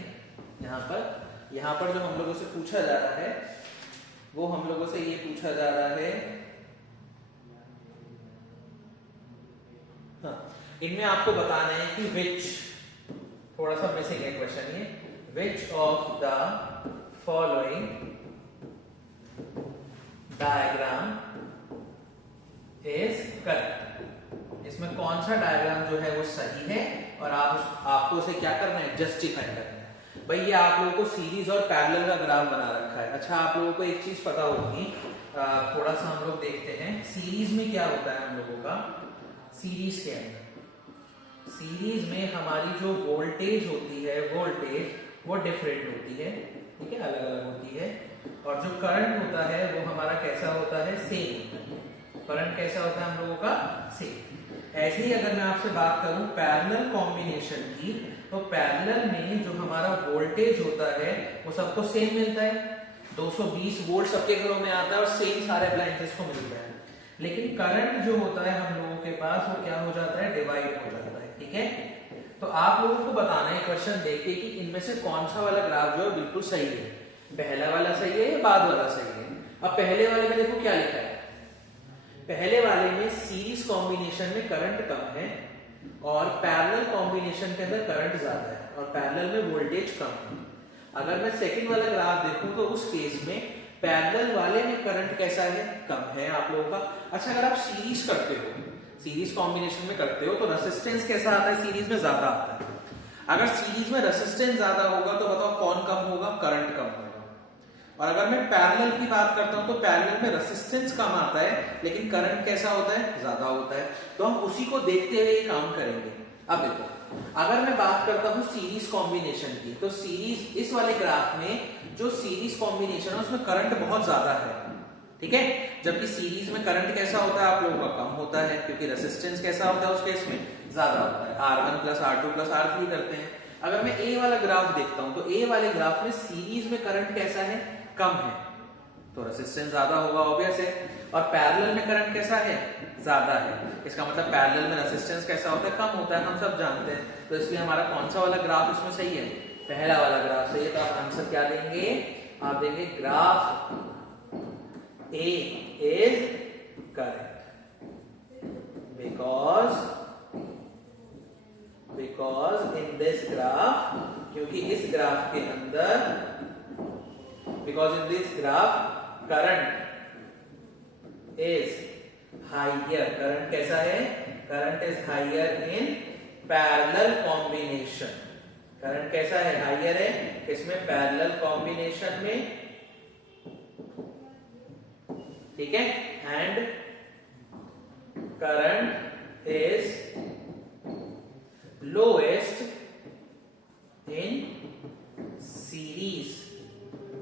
यहाँ पर जो हम लोगों से पूछा जा रहा है वो हम लोगों से ये पूछा जा रहा है, हाँ, इनमें आपको बताना है कि विच, थोड़ा सा मिसिंग है क्वेश्चन ये, which of the following diagram is correct. इसमें कौन सा डायग्राम जो है वो सही है और आपको उसे क्या करना है, जस्टिफाई करना है। भाई ये आप लोगों को सीरीज और पैरेलल का ग्राफ बना रखा है। अच्छा आप लोगों को एक चीज पता होगी, थोड़ा सा हम लोग देखते हैं सीरीज में क्या होता है हम लोगों का। सीरीज के अंदर, सीरीज में हमारी जो वोल्टेज होती है, वोल्टेज वो डिफरेंट होती है, ठीक है, अलग अलग होती है। और जो करंट होता है वो हमारा कैसा होता है, सेम। करंट कैसा होता है हम लोगों का, सेम। ऐसे ही अगर मैं आपसे बात करूं पैरेलल कॉम्बिनेशन की, तो पैरेलल में जो हमारा वोल्टेज होता है वो सबको सेम मिलता है, 220 वोल्ट सबके घरों में आता है और सेम सारे अप्लायंसेस को मिलता है। लेकिन करंट जो होता है हम लोगों के पास वो क्या हो जाता है, डिवाइड हो जाता है, ठीक है। तो आप लोगों को बताना है क्वेश्चन देखिए कि इनमें से कौन सा वाला ग्राफ जो है बिल्कुल सही है, पहला वाला सही है या बाद वाला सही है। अब पहले वाले में देखो क्या लिखा है, पहले वाले में सीरीज कॉम्बिनेशन में करंट कम है और पैरेलल कॉम्बिनेशन के अंदर करंट ज्यादा है और पैरेलल में वोल्टेज कम है। अगर मैं सेकंड वाला ग्राफ देखूं तो उस केस में पैरेलल वाले में करंट कैसा है, कम है आप लोगों का। अच्छा अगर आप सीरीज करते हो, सीरीज कॉम्बिनेशन में करते हो तो रेसिस्टेंस कैसा आता है, सीरीज में ज्यादा आता है। अगर सीरीज में रेसिस्टेंस ज्यादा होगा तो बताओ कौन कम होगा, करंट कम होगा। और अगर मैं पैरेलल की बात करता हूं तो पैरेलल में रेसिस्टेंस कम आता है लेकिन करंट कैसा होता है, ज्यादा होता है। तो हम उसी को देखते हुए ये काम करेंगे। अब देखो अगर मैं बात करता हूं सीरीज कॉम्बिनेशन की, तो सीरीज इस वाले ग्राफ में जो सीरीज कॉम्बिनेशन है उसमें करंट बहुत ज्यादा है, ठीक है। जबकि सीरीज में करंट कैसा होता है आप लोगों का, कम होता है, क्योंकि रेसिस्टेंस कैसा होता है उस केस में ज्यादा होता है, R1 plus R2 plus R3 करते हैं। अगर मैं ए वाला ग्राफ देखता हूं तो ए वाले ग्राफ में सीरीज में करंट कैसा है, कम है, तो रेसिस्टेंस ज्यादा होगा ऑब्वियस है। और पैरेलल में करंट कैसा है, ज्यादा है, इसका मतलब पैरेलल में रेसिस्टेंस कैसा होता है, कम होता है, हम सब जानते हैं। तो इसलिए हमारा कौन सा वाला ग्राफ इसमें सही है, पहला वाला ग्राफ सही है। तो आप आंसर क्या देंगे, आप देंगे graph A is correct because in this graph, क्योंकि इस ग्राफ के अंदर, because in this graph current is higher, current कैसा है, current is higher in parallel combination, current कैसा है, higher है इसमें parallel combination में, ठीक है। and current is lowest in series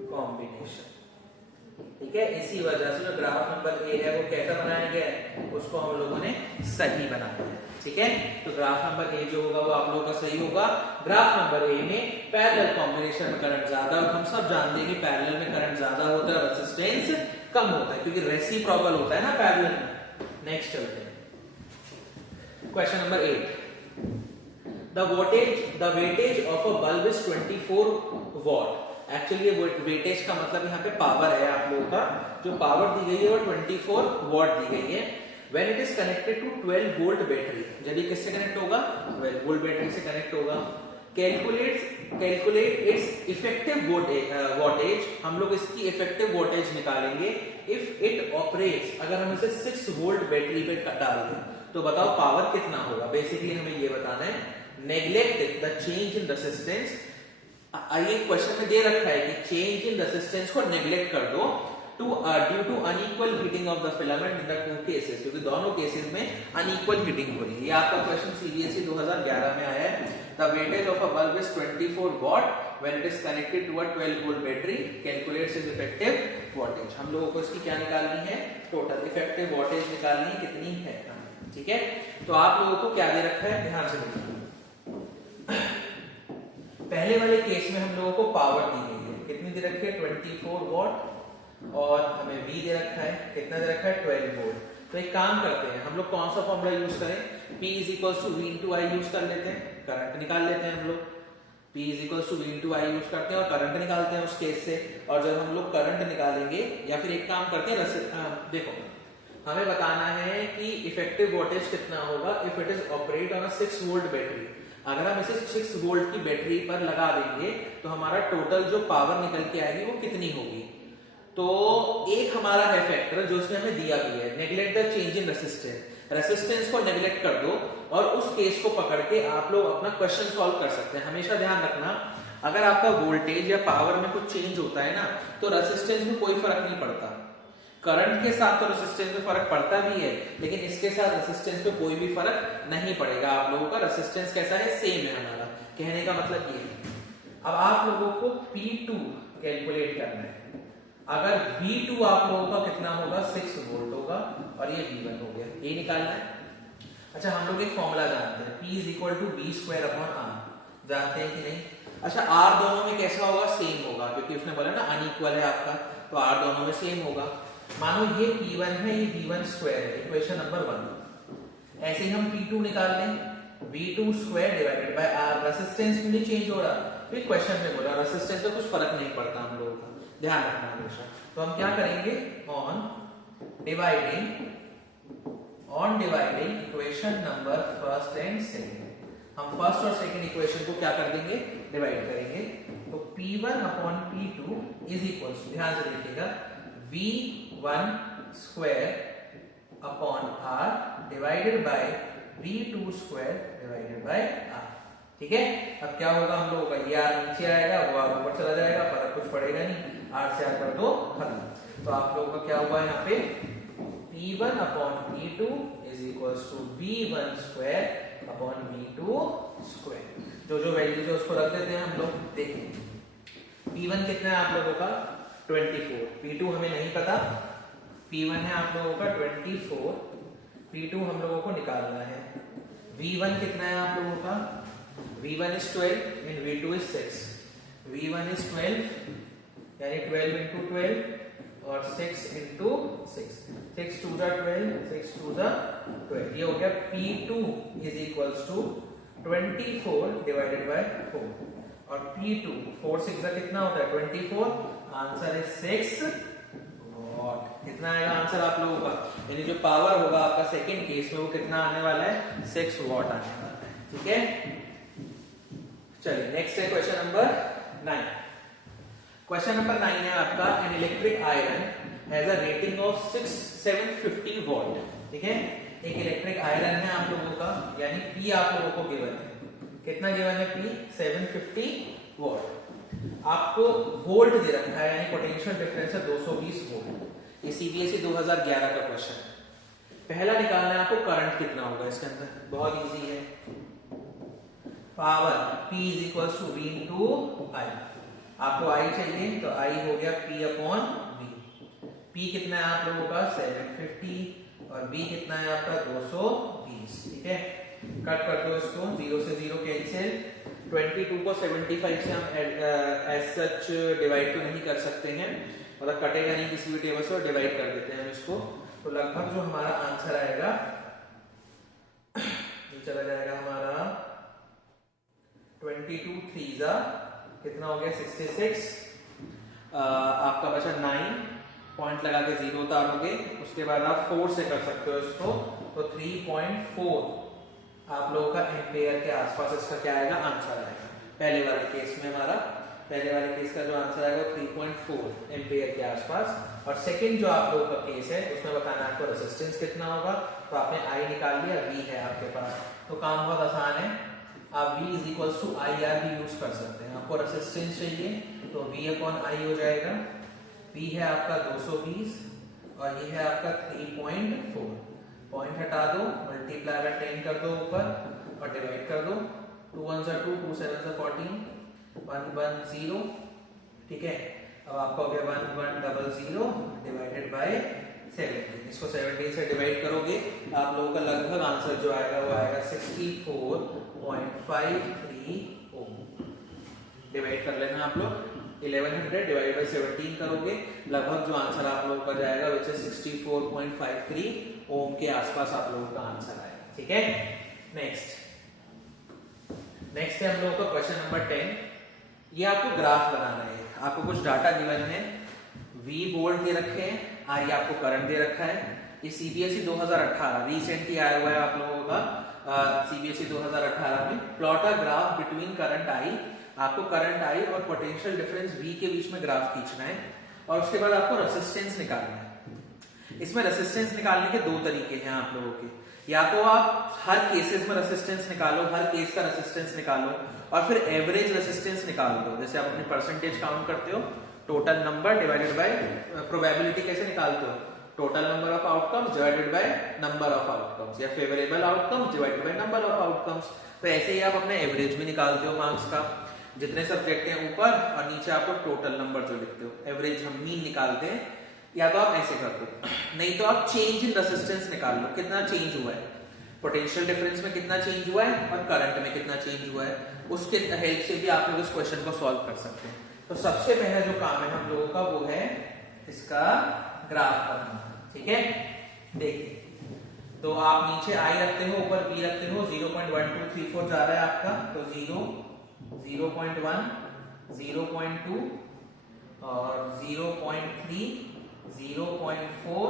combination, ठीक है। इसी वजह से जो ग्राफ नंबर ए है वो कैसा बनाया गया है, उसको हम लोगों ने सही बनाया है, ठीक है। तो ग्राफ नंबर ए जो होगा वो आप लोगों का सही होगा। ग्राफ नंबर ए में पैरेलल कॉम्बिनेशन में करंट ज्यादा, और हम सब जानते हैं कि पैरेलल में करंट ज्यादा होता है, रेजिस्टेंस कम होता है, क्योंकि रेसिप्रोकल होता है ना पैरेलल में। नेक्स्ट चलते हैं question number 8। The wattage of a bulb is 24 what. Actually ये वेटेज का मतलब यहाँ पे पावर है, आप लोगों का जो पावर दी गई है वो 24 वॉट दी गई है। When it is connected to 12 volt battery, जब ये किससे कनेक्ट होगा, 12 वोल्ट बैटरी से कनेक्ट होगा। कैलकुलेट इट्स इफेक्टिव वोल्टेज, हम लोग इसकी इफेक्टिव वोल्टेज निकालेंगे इफ इट ऑपरेट्स, अगर हम इसे 6 वोल्ट बैटरी पे डाल दें तो बताओ पावर कितना होगा। बेसिकली हमें ये बताना है। Neglect the change in resistance, ये क्वेश्चन में दे रखा है कि चेंज इन रेजिस्टेंस को नेग्लेक्ट कर दो due to unequal heating of the filament in the two cases, क्योंकि दोनों केसेस में अनइक्वल हीटिंग हो रही है। ये आपका क्वेश्चन सीबीएसई 2011 में आया है। The wattage of a bulb is 24 watt when it is connected to a 12 volt battery, calculates is effective voltage. हम लोगों को इसकी क्या निकालनी है, टोटल इफेक्टिव वोल्टेज निकालनी है, कितनी है, ठीक है। तो आप लोगों को क्या दे रखा है, ध्यान से देखिए। पहले वाले केस में हम लोगों को पावर दी गई है, कितनी दे रखी है, 24 वॉट, और हमें V दे रखा है, कितना दे रखा है, 12 वोल्ट। तो एक काम करते हैं, हम लोग कौन सा फॉर्मूला यूज करें, P is equal to V into I use कर लेते हैं, करंट निकाल लेते हैं हम लोग। P is equal to V into I use करते हैं और करंट निकालते हैं उस केस से। और जब हम लोग करंट निकालेंगे, या फिर एक काम करते हैं, देखो हमें बताना है कि इफेक्टिव वोल्टेज कितना होगा if it is operate on a 6 volt battery. अगर हम इसे 6 वोल्ट की बैटरी पर लगा देंगे तो हमारा टोटल जो पावर निकल के आएगी वो कितनी होगी। तो एक हमारा है फैक्टर जो इसमें हमें दिया भी है, neglect the change in resistance, resistance को नेग्लेक्ट कर दो और उस केस को पकड़ के आप लोग अपना क्वेश्चन सॉल्व कर सकते हैं। हमेशा ध्यान रखना, अगर आपका वोल्टेज या पावर में कुछ चेंज होता है ना तो रेजिस्टेंस में कोई फर्क नहीं पड़ता। करंट के साथ तो रेजिस्टेंस में फर्क पड़ता भी है, लेकिन इसके साथ रेजिस्टेंस में कोई भी फर्क नहीं पड़ेगा। आप लोगों का रेजिस्टेंस कैसा है, सेम है हमारा, कहने का मतलब ये है। अब आप लोगों को P2 कैलकुलेट करना है। अगर V2 आप लोगों का कितना होगा, 6 वोल्ट होगा, और ये V1 हो गया, ये निकालना है। अच्छा, हम लोग एक फॉर्मूला जानते हैं, P is equal to V square upon R, जानते हैं कि नहीं। अच्छा, R दोनों में कैसा होगा, सेम होगा, क्योंकि उसने बोला ना अनइक्वल है आपका, तो R दोनों में सेम होगा। मानो ये P1 है, ये V1 स्क्वायर है, इक्वेशन नंबर 1। ऐसे ही हम P2 निकाल लें, V2 square divided by R, resistance में चेंज हो रहा, फिर क्वेश्चन में बोला रेजिस्टेंस में कुछ फर्क नहीं पड़ता हम लोगों का, ध्यान रखना हमेशा। तो हम क्या करेंगे, on dividing equation number first and second, हम फर्स्ट और सेकंड इक्वेशन को क्या कर देंगे, डिवाइड करेंगे। तो P1 upon P2 is equal, ध्यान से देखिएगा, V1 square upon R divided by V2 square divided by R, ठीक है। अब क्या होगा हम लोगों का, ये R नीचे आएगा, वो R ऊपर चला जाएगा, फर्क कुछ पड़ेगा नहीं, R से R कर दो, खत्म। तो आप लोगों का क्या हुआ यहाँ पे, P1 upon P2 is equals to V1 square upon V2 square. जो जो वैल्यूज है उसको रख देते हैं हम लोग। देखिए P1 कितना है आप लोगों का, 24, P2 हमें नहीं पता, P1 है आप लोगों का 24, P2 हम लोगों को निकालना है। V1 कितना है आप लोगों का, V1 is 12 and V2 is 6, V1 is 12 यानी 12 into 12 और 6 into 6, 6 2 जा 12, 6 2 जा 12, ये हो गया P2 is equals to 24 divided by 4, और P2 4 6 जा कितना होता है 24, आंसर है 6 वॉट। कितना आएगा आंसर आप लोगों का, यानी जो पावर होगा आपका सेकंड केस में वो कितना आने वाला है, 6 वॉट आने वाला है, ठीक है। चलिए नेक्स्ट है क्वेश्चन नंबर 9। क्वेश्चन नंबर 9 है आपका, an electric iron has a rating of 750 what, ठीक है। एक इलेक्ट्रिक आयरन है आप लोगों का, यानी P आप लोगों को गिवन है, कितना गिवन है P, 750 वॉट। आपको वोल्ट दे रखा है, यानी पोटेंशियल डिफरेंस है 220 वोल्ट। ये सीबीएसई 2011 का क्वेश्चन है। पहला निकालना है आपको करंट कितना होगा इसके अंदर, बहुत इजी है। Power P is equal to V into I, आपको I चाहिए तो I हो गया P अपॉन V। P कितना है आप लोगों का 750 और V कितना है आपका 220, ठीक है। कट कर दो इसको, 0 से 0 कैंसिल, 22 को 75 से हम एज सच डिवाइड तो नहीं कर सकते हैं, मतलब कटेगा नहीं किसी भी टेबल से, डिवाइड कर देते हैं हम इसको। तो लगभग जो हमारा आंसर आएगा ये चला जाएगा हमारा 22 3 कितना हो गया 66, आपका बचा 9, पॉइंट लगा के 0 उतारोगे, उसके बाद आप 4 से कर सकते हो इसको, तो 3.4 आप लोगों का एम्पेयर के आसपास इसका क्या आएगा, आंसर आएगा। पहले वाले केस में हमारा, पहले वाले केस का जो आंसर आएगा 3.4 एम्पेयर के आसपास। और सेकंड जो आप लोगों का केस है उसमें बताना है आपको रेजिस्टेंस कितना होगा, तो आपने आई निकाल लिया, वी है आपके पास, तो काम बहुत आसान है, आप V is equal to I R भी यूज कर सकते हैं। आपको रेजिस्टेंस चाहिए तो V अपॉन आई हो जाएगा, V है आपका 220 और ये है आपका 3.4, पॉइंट हटा दो, मल्टीप्लाई बाय 10 कर दो ऊपर और डिवाइड कर दो, 2 1 2 2 7 14 1 1 0, ठीक है। अब आपका हो गया 1 1 0 डिवाइडेड बाय 17, इसको 17 से डिवाइड करोगे आप लोगों का लगभग आंसर जो आएगा वो आएगा 64.53 ओम। डिवाइड कर लेना आप लोग, 1100 डिवाइड बाय 17 करोगे, लगभग जो आंसर आप लोगों का जाएगा विच इज 64.53 ओम के आसपास आप लोगों का आंसर आएगा, ठीक है। नेक्स्ट है हम लोगों का क्वेश्चन नंबर 10। ये आपको ग्राफ बनाना है, आपको कुछ डाटा गिवन है, V वोल्ट दे रखे हैं, ये आपको करंट दे रखा है। ये सीबीएसई 2018 रिसेंटली आया हुआ है आप लोगों का, सीबीएसई 2018 में plot a graph between current I, आपको करंट आई और पोटेंशियल डिफरेंस V के बीच में ग्राफ खींचना है और उसके बाद आपको रेजिस्टेंस निकालना है। इसमें रेजिस्टेंस निकालने के दो तरीके हैं आप लोगों के, या तो आप हर केसेस में रेजिस्टेंस निकालो, हर केस का रेजिस्टेंस निकालो और फिर एवरेज रेजिस्टेंस निकाल दो। जैसे आप अपनी परसेंटेज काउंट करते हो, total number divided by probability कैसे निकालते हो, total number of outcomes divided by number of outcomes, या favourable outcomes divided by number of outcomes. तो ऐसे ही आप अपने एवरेज भी निकालते हो मार्क्स का, जितने सब्जेक्ट हैं ऊपर और नीचे आप लोग टोटल नंबर जो लिखते हो, एवरेज हम मीन निकालते हैं। या तो आप ऐसे कर दो, नहीं तो आप चेंज इन रेजिस्टेंस निकाल लो, कितना चेंज हुआ है, पोटेंशियल डिफरेंस में कितना चेंज हुआ है और करंट में कितना चेंज हुआ है, उसके हेल्प से भी आप लोग इस क्वेश्चन को सॉल्व कर सकते हैं। तो सबसे पहला जो काम है हम लोगों का वो है इसका ग्राफ बनाना, ठीक है। देखिए, तो आप नीचे आई रखते हो, ऊपर बी रखते हो, 0.1234 जा रहा है आपका, तो 0 0.1 0.2 और 0.3 0.4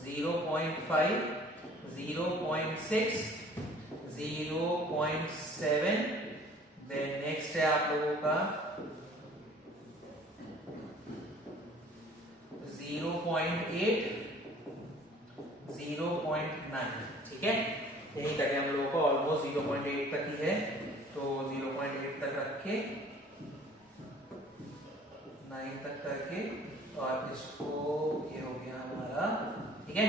0.5 0.6 0.7, देन नेक्स्ट है आप लोगों का 0.8 0.9, ठीक है। यही तक हम लोगों को ऑलमोस्ट 0.8 तक ही है, तो 0.8 तक रख के 9 तक करके और इसको ये हो गया हमारा, ठीक है।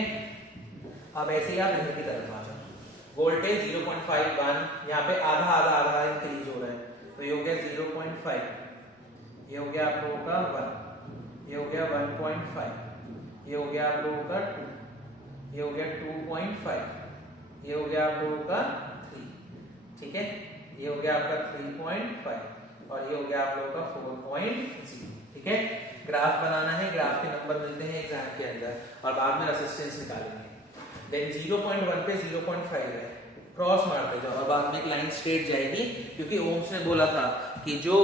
अब ऐसे ही आप इधर की तरफ आ जाओ, वोल्टेज 0.51, यहाँ पे आधा आधा आधा इंक्रीज हो रहा है, तो ये हो गया 0.5, ये हो गया आप लोगों का 1, ये हो गया 1.5, ये हो गया आप लोगों का 2, ये हो गया 2.5, ये हो गया आप लोगों का 3, ठीक है। ये हो गया आपका 3.5 और ये हो गया आप लोगों का 4.0, ठीक है। ग्राफ बनाना है, ग्राफ के नंबर मिलते हैं एग्जाम के अंदर और बाद में रेजिस्टेंस निकालेंगे। देन 0.1 पे 0.5 है, क्रॉस मारते जाओ और बाद में एक लाइन स्ट्रेट जाएगी, क्योंकि ओम्स ने बोला था कि जो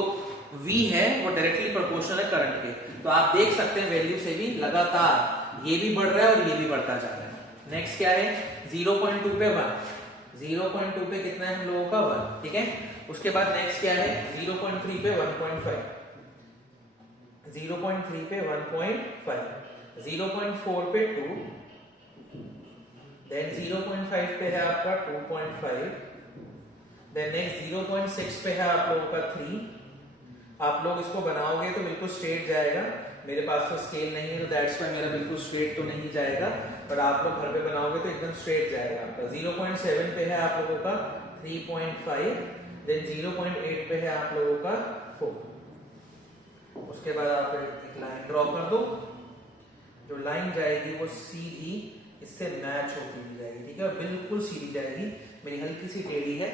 V है वो डायरेक्टली प्रोपोर्शनल है करंट के, तो आप देख सकते हैं वैल्यू से भी लगातार ये भी बढ़ रहा है और ये भी बढ़ता जा रहा है। नेक्स्ट क्या है, 0.2 पे 1, 0.2 पे कितना है हम लोगों का 1, ठीक है। उसके बाद नेक्स्ट क्या है, 0.3 पे 1.5, 0.3 पे 1.5, 0.4 पे 2, देन 0.5 पे है आपका 2.5, देन नेक्स्ट 0.6 पे है आप लोगों का 3। आप लोग इसको बनाओगे तो बिल्कुल स्ट्रेट जाएगा, मेरे पास तो स्केल नहीं है तो दैट्स व्हाई मेरा बिल्कुल स्ट्रेट तो नहीं जाएगा, पर आप लोग घर पे बनाओगे तो एकदम स्ट्रेट जाएगा आपका। 0.7 पे है आप लोगों का 3.5, देन 0.8 पे है आप लोगों का 4। उसके बाद आप एक लाइन ड्रॉ कर दो, जो लाइन जाएगी वो सीधी इससे मैच होती हुई जाएगी, ठीक है, बिल्कुल सीधी जाएगी। मेरी हल्की सी टेढ़ी है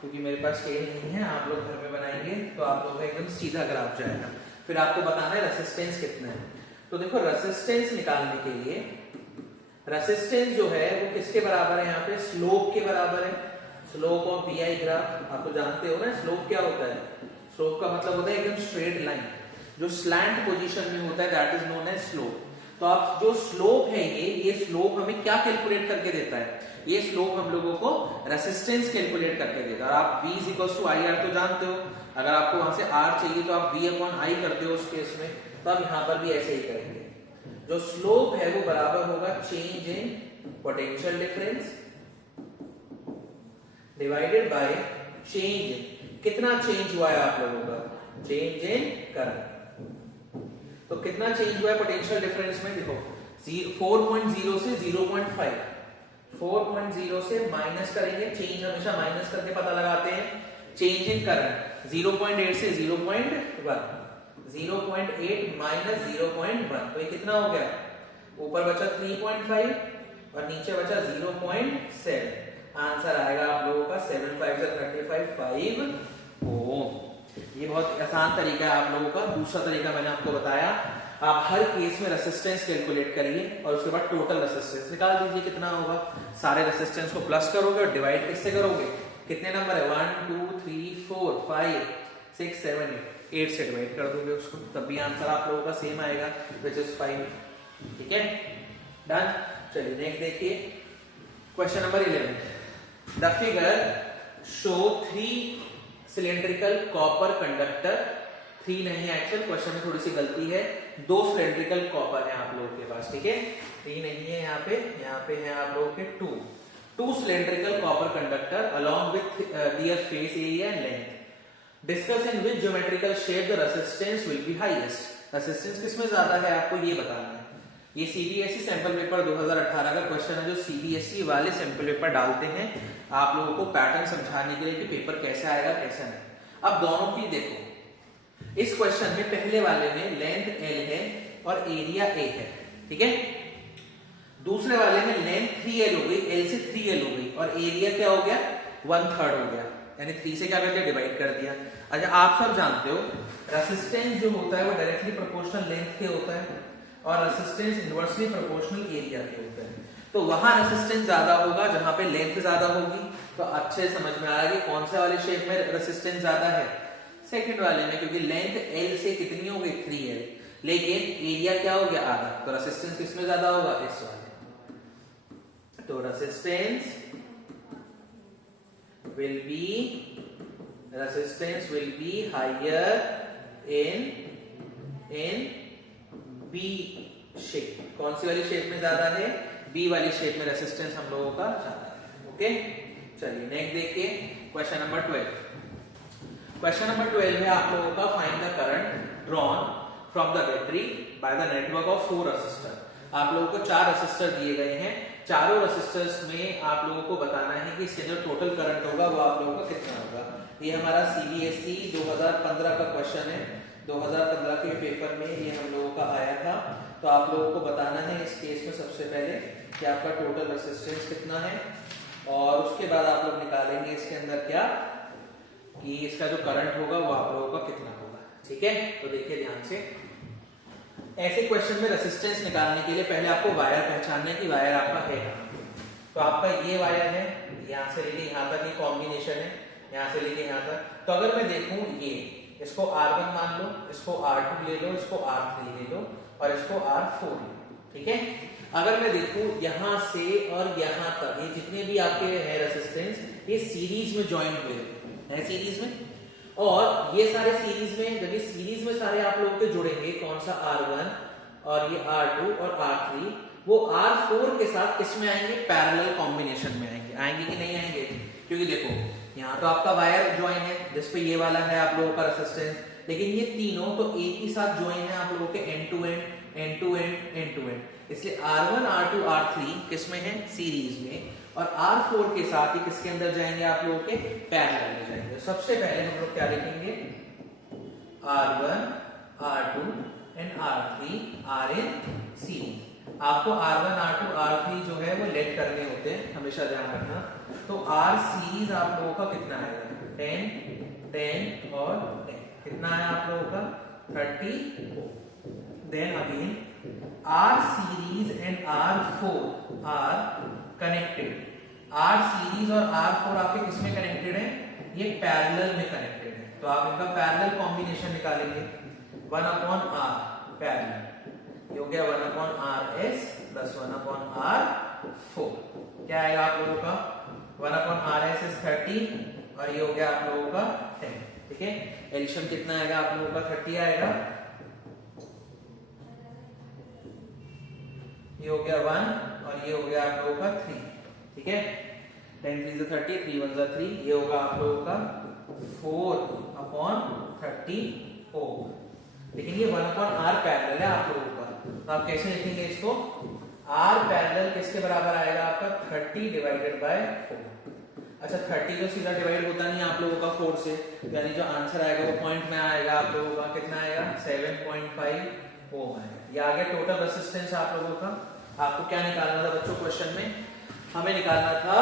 क्योंकि मेरे पास स्केल नहीं है, आप लोग घर में बनाएंगे तो आप लोगों का एकदम सीधा ग्राफ जाएगा। फिर आपको बताना है रेसिस्टेंस कितना है। तो देखो रेसिस्टेंस निकालने के लिए, रेसिस्टेंस जो है वो किसके बराबर है, यहाँ पे स्लोप के बराबर है। Slope of V I graph आप तो जानते हो ना, स्लोप क्या होता है? स्लोप का मतलब होता है एकदम स्ट्रेट लाइन, जो स्लैंट पोजीशन में होता है, that is known as slope. तो आप जो स्लोप है ये स्लोप हमें क्या कैलकुलेट करके देता है? ये स्लोप हम लोगों को रेसिस्टेंस कैलकुलेट करके देता है। आप V = IR तो जानते हो, अगर आपको वहां से R चाहिए तो आप V/I करते हो उस केस में, तो आप यहाँ पर भी ऐसे ही करेंगे। जो स्लोप है वो बराबर होगा change in potential difference divided by change in, कितना चेंज हुआ है आप लोगों का? Change in current. तो कितना चेंज हुआ है पोटेंशियल डिफरेंस में? देखो 4.0 से 0.5, 4.0 से माइनस करेंगे, चेंज हमेशा माइनस करके पता लगाते हैं। चेंज इन करंट 0.8 से 0.1, 0.8 माइनस 0.1, तो ये कितना हो गया? ऊपर बचा 3.5 और नीचे बचा 0.7। आंसर आएगा आप लोगों का 7×5 से 35, 5 ओम। ये बहुत आसान तरीका है आप लोगों का। दूसरा तरीका मैंने आपको बताया, आप हर केस में रेसिस्टेंस कैलकुलेट करिए और उसके बाद टोटल रेसिस्टेंस निकाल दीजिए कितना होगा। सारे रेसिस्टेंस को प्लस करोगे और डिवाइड किससे करोगे? कितने नंबर है? 1 2 3 4 5 6 7 8 से डिवाइड कर दोगे उसको, तब भी आंसर आप लोगों का सेम आएगा, विच इज 5। ठीक है, डन। चलिए नेक्स्ट देखिए, question number 11। The figure show 3 cylindrical copper conductor, 3 नहीं है एक्चुअल, क्वेश्चन में थोड़ी सी गलती है, 2 सिलेंड्रिकल कॉपर है आप लोगों के पास। ठीक है, 3 नहीं है यहाँ पे है आप लोगों के 2 cylindrical copper conductor along with their face area and length. Discuss in which geometrical shape the resistance will B highest. Resistance किसमें ज्यादा है आपको ये बताना है। ये सीबीएसई सैंपल पेपर 2018 का क्वेश्चन है, जो सीबीएसई वाले सैंपल पेपर डालते हैं आप लोगों को पैटर्न समझाने के लिए कि पेपर कैसे आएगा कैसे नहीं। अब दोनों की देखो, इस क्वेश्चन में पहले वाले में लेंथ L है और एरिया A है, ठीक है। दूसरे वाले में लेंथ 3L हो गई, L से 3L हो गई और एरिया क्या हो गया? 1/3 हो गया, यानी 3 से क्या कर दिया? डिवाइड कर दिया। अच्छा, आप सब जानते हो रेसिस्टेंस जो होता है वो डायरेक्टली प्रोपोर्शनल लेंथ के होता है और रेसिस्टेंस इनवर्सली प्रोपोर्शनल एरिया के होता है। तो वहां रेसिस्टेंस ज्यादा होगा जहां पे लेंथ ज्यादा होगी। तो अच्छे समझ में आया कि कौन से वाले शेप में रेसिस्टेंस ज्यादा है? सेकंड वाले में, क्योंकि लेंथ L से कितनी हो गई? 3L, लेकिन एरिया क्या हो गया? आधा। तो रेसिस्टेंस किसमें ज्यादा होगा? इस वाले। तो resistance will be higher in B shape. कौन सी वाली शेप में ज्यादा है? बी वाली शेप में रेसिस्टेंस हम लोगों का ज्यादा है। ओके, चलिए नेक्स्ट देखिए, क्वेश्चन नंबर 12। क्वेश्चन नंबर 12 है आप लोगों का, find the current drawn from the battery by the network of 4 resistor. आप लोगों को 4 रेसिस्टर दिए गए हैं, चारों रेसिस्टर्स में आप लोगों को बताना है कि इसके जो टोटल करंट होगा वो आप लोगों का कितना होगा। ये हमारा सीबीएसई 2015 का क्वेश्चन है, 2015 के पेपर में ये हम लोगों का आया था। तो आप लोगों को बताना है इस केस में सबसे पहले कि आपका टोटल रेसिस्टेंस कितना है, और उसके बाद आप लोग निकालेंगे इसके अंदर क्या कि इसका जो करंट होगा वो आप लोगों का कितना होगा। ठीक है, तो देखिए ध्यान से, ऐसे क्वेश्चन में रेसिस्टेंस निकालने के लिए पहले आपको वायर पहचानना है कि वायर आपका है कहां। तो आपका ये वायर है, यहां से लेके यहां तक ये कॉम्बिनेशन है, यहां से लेके यहां तक। तो अगर मैं देखूं ये, इसको R1 मान लो, इसको R2 ले लो, इसको R3 ले लो और इसको R4 ले लो। ठीक है, अगर मैं देखूं यहां से और यहां तक ये जितने भी आपके है रेसिस्टेंस, ये सीरीज में ज्वाइन हुए हैं, सीरीज में। और ये सारे सीरीज में, जब ये सीरीज में सारे आप लोगों के जुड़ेंगे, कौन सा R1 और ये R2 और R3, वो R4 के साथ इसमें आएंगे, पैरेलल कॉम्बिनेशन में आएंगे कि नहीं आएंगे? क्योंकि देखो यहाँ तो आपका वायर ज्वाइन है जिसपे ये वाला है आप लोगों का रेसिस्टेंस, लेकिन ये तीनों तो एक ही साथ ज्वाइन है आप लोगों के एंड टू एंड। इसलिए R1 R2 R3 किसमें है? सीरीज में, और R4 के साथ ही किसके अंदर जाएंगे? आप लोगों के पैरेलल में जाएंगे। सबसे पहले हम लोग क्या लिखेंगे? R1 R2 and R3 are in series. आपको R1 R2 R3 जो है वो लेट करने होते हैं, हमेशा ध्यान रखना। तो R सीरीज आप लोगों का कितना आएगा? 10 10 और 10 कितना है आप लोगों का? 34। Then again R series and R4 are connected R series और आर फोर आपके किसमें कनेक्टेड है, ये पैरेलल में कनेक्टेड है, तो आप इनका पैरेलल कॉम्बिनेशन निकालेंगे 1/r पैरेलल, ये हो गया 1/rs प्लस 1/r4, क्या आएगा आप लोगों का 1/rs इज 30 और ये हो गया आप लोगों का 10, ठीक है। एडिशन कितना आएगा आप लोगों का 30 आएगा, ये हो गया 1 और ये हो गया आप लोगों का 3, ठीक है। 10 3 30, 3 1 3, ये होगा आप लोगों का 4/34, लेकिन ये 1/r पैरेलल है आप लोगों का, तो आप कैसे लिखेंगे इसको, r पैरेलल किसके बराबर आएगा आपका 30 डिवाइडेड बाय 4। अच्छा 30 तो सीधा डिवाइड होता नहीं आप लोगों का 4 से, यानी जो आंसर आएगा वो पॉइंट में आएगा आप लोगों का, कितना आएगा 7.5 ओम आएगा। ये आ गया टोटल रेजिस्टेंस आप लोगों का। आपको क्या निकालना था बच्चों क्वेश्चन में, हमें निकालना था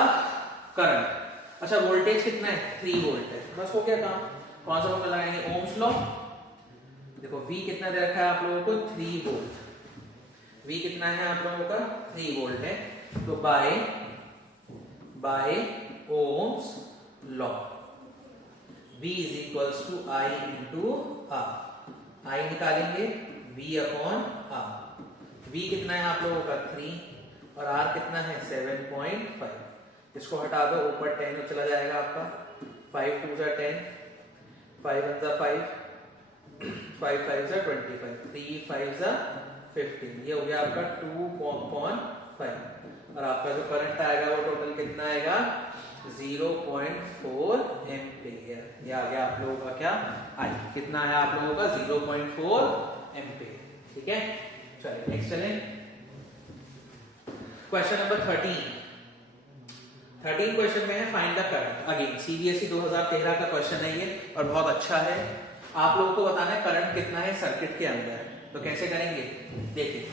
करंट। अच्छा वोल्टेज कितना है 3 वोल्ट है, बस हो गया काम। कौन सा फॉर्मूला लगाएंगे, ओम्स लॉ। देखो V कितना दे रखा है आप लोगों को 3 वोल्ट, V कितना है आप लोगों का 3 वोल्ट है, तो by ohms law V is equals to I into R, I निकालेंगे V/R, V कितना है आप लोगों का 3 और R कितना है 7.5, इसको हटा दो ऊपर 10 में चला जाएगा आपका, 5 2 जा 10, 5 1 जा 5, 5 5 जा 25, 3 5 जा 15, ये हो गया आपका 2.5 और आपका जो करंट आएगा वो टोटल कितना आएगा 0.4 एम्पियर, ये आ गया आप लोगों का क्या आई, कितना है आप लोगों का 0.4 एम्पियर, ठीक है। चलिए नेक्स्ट चलें, क्वेश्चन नंबर 13 क्वेश्चन में है find the current. Again CBSE 2013 का क्वेश्चन है ये और बहुत अच्छा है। आप लोगों को बताना है करंट कितना है सर्किट के अंदर, तो कैसे करेंगे देखिए।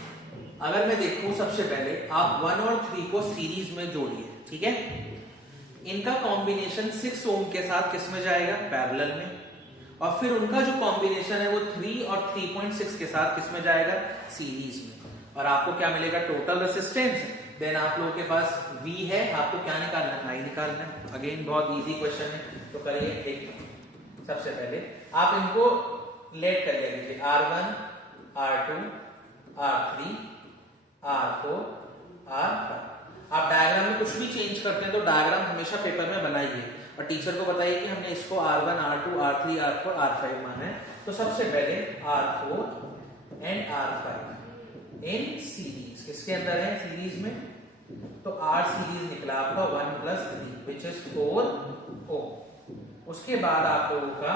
अगर मैं देखूं सबसे पहले आप 1 और 3 को सीरीज में जोड़िए, ठीक है। इनका कॉम्बिनेशन 6 ओम के साथ किस में जाएगा, पैरेलल में, और फिर उनका जो कॉम्बिनेशन है वो 3 और 3.6 के साथ किस में जाएगा, सीरीज में, और आपको क्या मिलेगा टोटल रेजिस्टेंस। देन आप लोगों के पास V है, आपको क्या निकालना है, I निकालना है। अगेन बहुत इजी क्वेश्चन है, तो करिए देखिए। सबसे पहले आप इनको लेट कर लीजिए, R1 R2 R3 R4 R5। आप डायग्राम में कुछ भी चेंज करते हैं तो डायग्राम हमेशा पेपर में बनाइए और टीचर को बताइए कि हमने इसको R1 R2 R3 R4 R5 माना है। तो सबसे पहले R4 and R5 in series, किसके अंदर है सीरीज में, तो R सीरीज निकला आपका 1 + 3 विच इज 4 ओम। उसके बाद आप लोगों का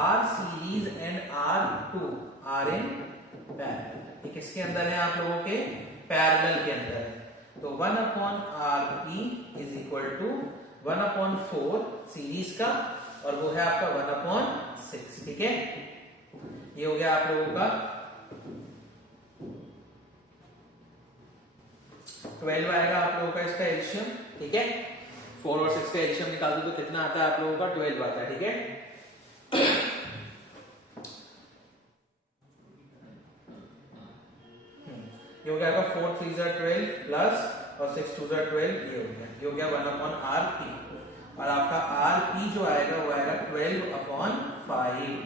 R series and R2 are in parallel, ये किसके अंदर है आप लोगों के पैरेलल के अंदर है, तो 1/Rp is equal to 1/4 series का और वो है आपका 1/6, ठीक है। ये हो गया आप लोगों का 12 आएगा आप लोगों का इसका एलसीएम, ठीक है। 4 और 6 का एलसीएम निकाल दो तो कितना आता है आप लोगों का 12 आता है, ठीक है। ये हो गया आपका 4 3 जा 12 प्लस और 6 2 जा 12, ये हो गया 1/Rp और आपका Rp जो आएगा वो आएगा 12/5,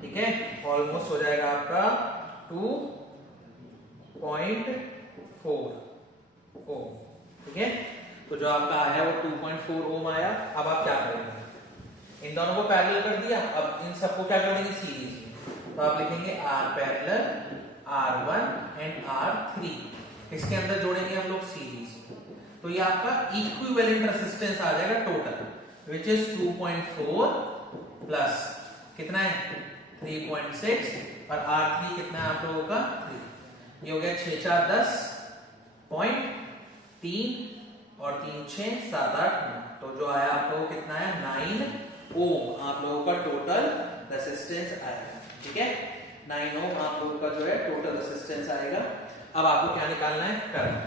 ठीक है। ऑलमोस्ट हो जाएगा आपका 2.4 ओम, ठीक है। तो जो आपका आया वो 2.4 ओम आया। अब आप क्या करेंगे, इन दोनों को पैरेलल कर दिया, अब इन सबको क्या करेंगे सीरीज में, तो आप लिखेंगे R parallel R1 and R3, इसके अंदर जोड़ेंगे हम लोग सीरीज, तो ये आपका इक्विवेलेंट रेजिस्टेंस आ जाएगा टोटल विच इज 2.4 प्लस कितना है 3.6 और R3 कितना है आप लोगों का 3, ये हो गया 6 4 10 पॉइंट 3 और 3 6 7 8 9, तो जो आया आप लोगों को कितना है 9 ओम आप लोगों का टोटल रेजिस्टेंस आएगा, ठीक है। 9 ओम आप लोगों का जो है टोटल रेजिस्टेंस आएगा। अब आपको क्या निकालना है करंट,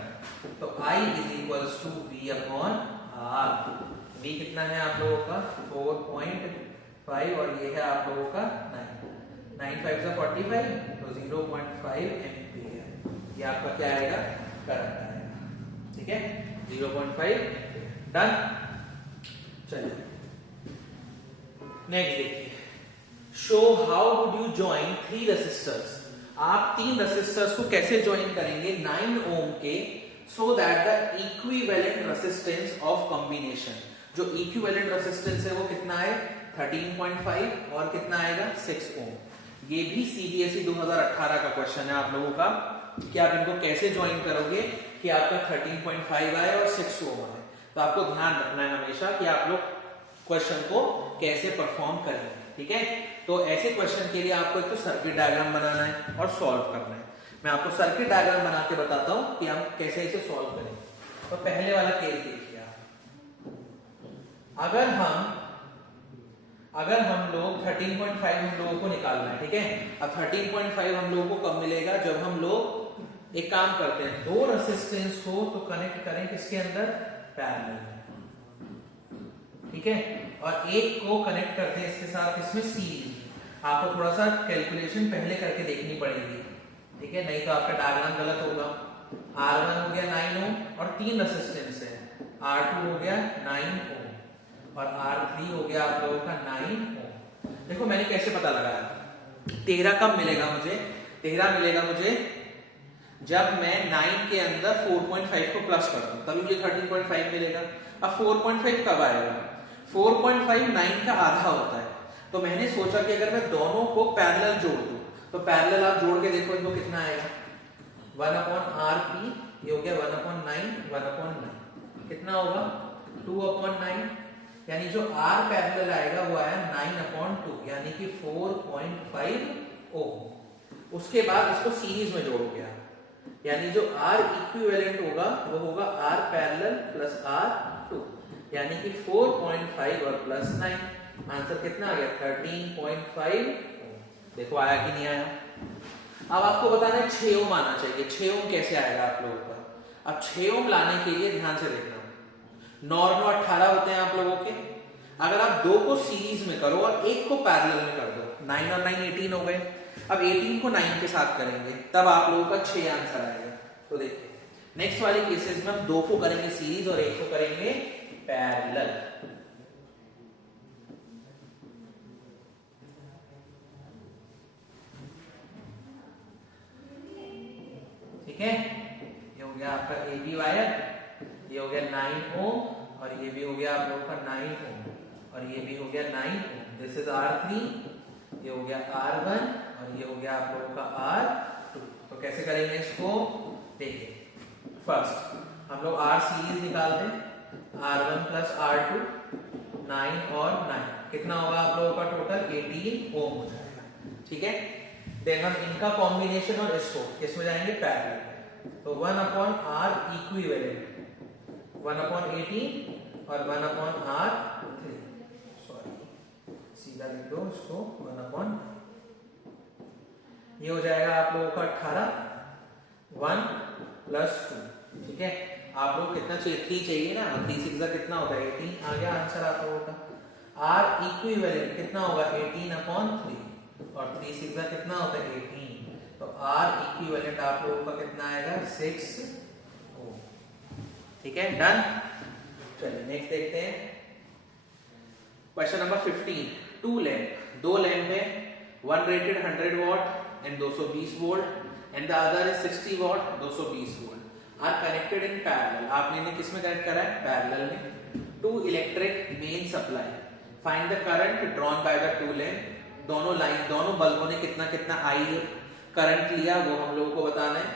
तो I is equals to V/R। V कितना है आप लोगों का 4.5 और ये है आप लोगों का 9 5 जा 45, तो 0.5 एम्पियर, ये आपका क्या आएगा करंट आएगा, ठीक है। 0.5 डन। चलिए नेक्स्ट देखिए, show how would you join 3 resistors. आप 3 रेसिस्टर्स को कैसे ज्वाइन करेंगे 9 ओम के, so that the equivalent resistance of combination, जो इक्विवेलेंट रेसिस्टेंस है वो कितना है 13.5 और कितना आएगा 6 ओम। ये भी सीबीएसई 2018 का क्वेश्चन है आप लोगों का कि आप इनको कैसे ज्वाइन करोगे कि आपका 13.5 आए और 6 ओम आए। तो आपको ध्यान रखना है हमेशा कि आप लोग क्वेश्चन को कैसे परफॉर्म करेंगे, ठीक है। तो ऐसे क्वेश्चन के लिए आपको एक तो सर्किट डायग्राम बनाना है और सॉल्व करना है। मैं आपको सर्किट डायग्राम बना के बताता हूं कि हम कैसे इसे सॉल्व करेंगे। तो पहले वाला केस देखिए आप, अगर हम लोग 13.5 हम लोगों को निकालना है, ठीक है। अब 13.5 हम लोगों को कब मिलेगा, जब हम लोग एक काम करते हैं, 2 रेसिस्टेंस को तो कनेक्ट करें किसके अंदर, पैरेलल में, ठीक है, और एक को कनेक्ट करते हैं इसके साथ इसमें सीरीज। आपको थोड़ा सा कैलकुलेशन पहले करके देखनी पड़ेगी, ठीक है, नहीं तो आपका डायग्राम गलत होगा। R1 हो गया 9 ओम और 3 रेसिस्टेंस है, R2 हो गया 9 ओम और R3 हो गया आप लोगों का 9 ओम। देखो मैंने कैसे पता लगाया, 13 कब मिलेगा मुझे, 13 मिलेगा मुझे जब मैं 9 के अंदर 4.5 को प्लस कर दूं, तभी मुझे 13.5 मिलेगा। अब 4.5 कब आएगा, 4.5 9 का आधा होता है। तो मैंने सोचा कि अगर मैं दोनों को पैरेलल जोड़ दूं, तो पैरेलल आप जोड़ के देखो इनको कितना आएगा, 1/R3 ये हो गया 1/9, 1/9 कितना होगा 2/9, यानी जो R पैरेलल आएगा वो आया 9/2 यानी कि 4.5 ओम। उसके बाद इसको सीरीज में जोड़ोगे आप, यानी जो R इक्विवेलेंट होगा वो होगा R पैरेलल प्लस R2 यानी कि 4.5 और प्लस 9, आंसर कितना आ गया 13.5 ओम। देखो आया कि नहीं आया। अब आपको बताना है 6 ओम आना चाहिए। 6 ओम कैसे आएगा आप लोगों का। अब 6 ओम लाने के लिए ध्यान से देखना, 9 और 9 18 होते हैं आप लोगों के। अगर आप 2 को सीरीज में करो और 1 को पैरेलल में कर दो, 9 और 9 18 हो गए। अब 18 को 9 के साथ करेंगे तब आप लोगों का 6 आंसर आएगा। तो देखिए नेक्स्ट वाले केसेस में हम 2 को करेंगे सीरीज और 1 को करेंगे पैरेलल। ठीक है, ये हो गया आपका ए बी वायर, ये हो गया 9 ओम और ये भी हो गया आप लोगों का 9 ओम और ये भी हो गया 9 ओम। दिस इज R3, ये हो गया R1 और ये हो गया आप लोगों का R2। तो कैसे करेंगे इसको, देखिए फर्स्ट हम लोग R सीरीज निकाल दें, R1 प्लस R2 9 और 9 कितना होगा आप लोगों का टोटल 18 ओम हो जाएगा, ठीक है। देन हम इनका कॉम्बिनेशन और इसको किसमें जाएंगे पैरेलल में, तो 1/R इक्विवेलेंट 1/18 और 1/R3, सॉरी सीधा लिख दो इसको 1/, ये हो जाएगा आप लोगों का 18 1 प्लस 2, ठीक है। आप लोग कितना चाहिए 3 चाहिए ना, 3 6 कितना होगा 18 आ गया आंसर आप लोगों का। R इक्विवेलेंट कितना होगा 18/3 और 3 6 कितना होता है 18, तो R इक्विवेलेंट आप लोगों का कितना आएगा 6 ओम, ठीक है डन। चलिए नेक्स्ट देखते हैं क्वेश्चन नंबर 15। 2 लैंप, 2 लैंप है, one rated 100 watt and 220 volt and the other is 60 watt 220 volt are connected in parallel। आपने इन्हें किस में कनेक्ट करा है पैरेलल में। To electric main supply, find the current drawn by the two lamp. दोनों line दोनों बल्बों ने कितना कितना आई करंट लिया वो हम लोगों को बताना है।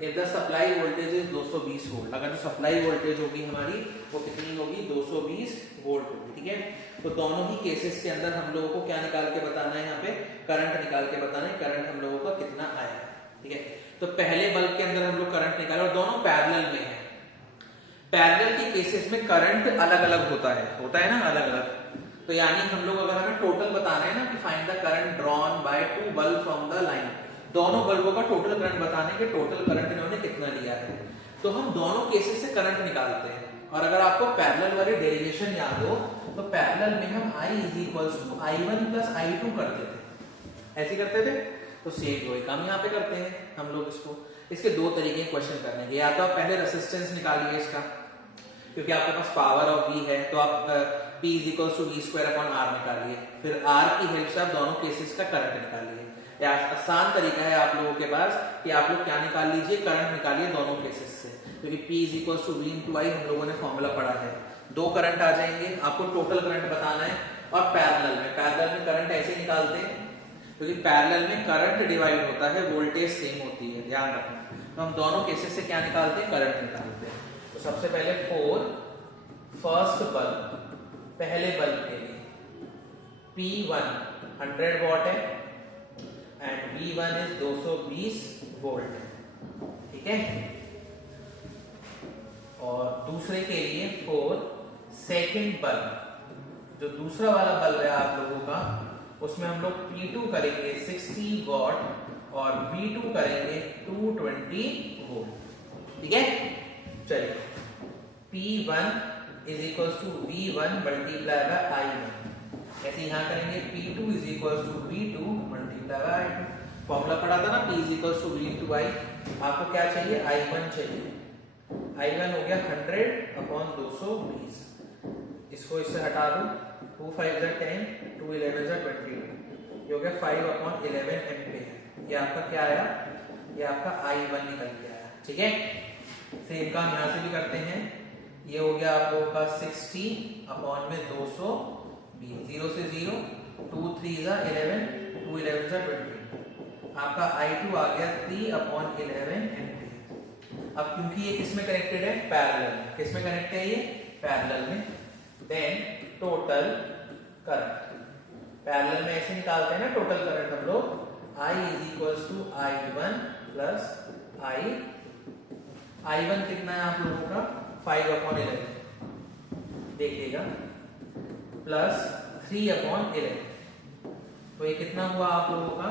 If the supply voltage is 220 volt, अगर जो सप्लाई वोल्टेज होगी हमारी वो कितनी होगी 220 वोल्ट होगी, ठीक है। तो दोनों ही केसेस के अंदर हम लोगों को क्या निकाल के बताना है, यहाँ पे करंट निकाल के बताना है, करंट हम लोगों का कितना आया, ठीक है। तो पहले बल्ब के अंदर हम लोग करंट निकाले और दोनों पैरेलल में है। पैरेलल के केसेस में करंट अलग अलग होता है ना अलग अलग। तो यानी हम लोग अगर हमें टोटल बताना है ना कि find the current drawn by two bulb from the line, दोनों बल्बों का टोटल करंट बताने के टोटल करंट इन्होंने कितना लिया है, तो हम दोनों केसेस से करंट निकालते हैं। और अगर आपको पैरेलल वाली डेरिवेशन याद हो तो पैरेलल में हम I is equals to I1 plus I2 करते थे, ऐसे करते थे। तो सेम वही काम यहाँ पे करते हैं हम लोग। इसको इसके 2 तरीके के क्वेश्चन करने के, या तो आप पहले रेसिस्टेंस निकालिए इसका, क्योंकि आपके पास पावर ऑफ v है तो आप p is equal to v square upon r निकालिए, फिर r की हेल्प से आप दोनों केसेस का करंट निकालिए। या आसान तरीका है आप लोगों के पास कि आप लोग क्या निकाल लीजिए, करंट निकालिए दोनों केसेस से, क्योंकि p is equal to v into i हम लोगों ने फॉर्मूला पढ़ा है। दो करंट आ जाएंगे, आपको टोटल करंट बताना है। और पैरेलल में करंट ऐसे निकालते हैं क्योंकि पैरेलल में करंट डिवाइड होता है, वोल्टेज सेम होती है, ध्यान रखना। तो हम दोनों केसेस से क्या निकालते हैं, करंट निकालते हैं। तो सबसे पहले फॉर फर्स्ट बल्ब, पहले बल्ब के लिए P1 100 वॉट है एंड V1 इज 220 वोल्ट है, ठीक है। और दूसरे के लिए फॉर सेकंड बल्ब, जो दूसरा वाला बल्ब है आप लोगों का, उसमें हम लोग P2 करेंगे 60 वॉट और V2 करेंगे 220 वोल्ट, ठीक है। चलिए P1 is equal to V1 multiply by I1, ऐसे यहां करेंगे P2 is equal to V2 multiply by I2। Formula पढ़ा था ना, P is equal to V into I। आपको क्या चाहिए, I1 चाहिए। I1 हो गया 100 अपॉन 220, इसको इससे हटा दो, 2 5 जा 10, 2 11 जा 22, ये हो गया 5 अपॉन 11 एम्पीयर। ये आपका क्या आया, ये आपका I1 निकल के आया, ठीक है। सेम काम यहाँ से भी करते हैं। ये हो गया आप लोगों का 60 अपॉन में 220, 0 से 0, 2 3 जा 11, 2 11 जा 22, आपका I2 आ गया 3 अपॉन 11 एम्पीयर। अब क्योंकि ये किसमें कनेक्टेड है, पैरेलल में। किसमें कनेक्ट है ये, पैरेलल में। देन टोटल करंट, पैरेलल में ऐसे निकालते हैं ना टोटल करंट हम लोग, I is equal to I1 plus I1 कितना है आप लोगों का 5 अपॉन 11, देखिएगा, प्लस 3 अपॉन 11, तो ये कितना हुआ आप लोगों का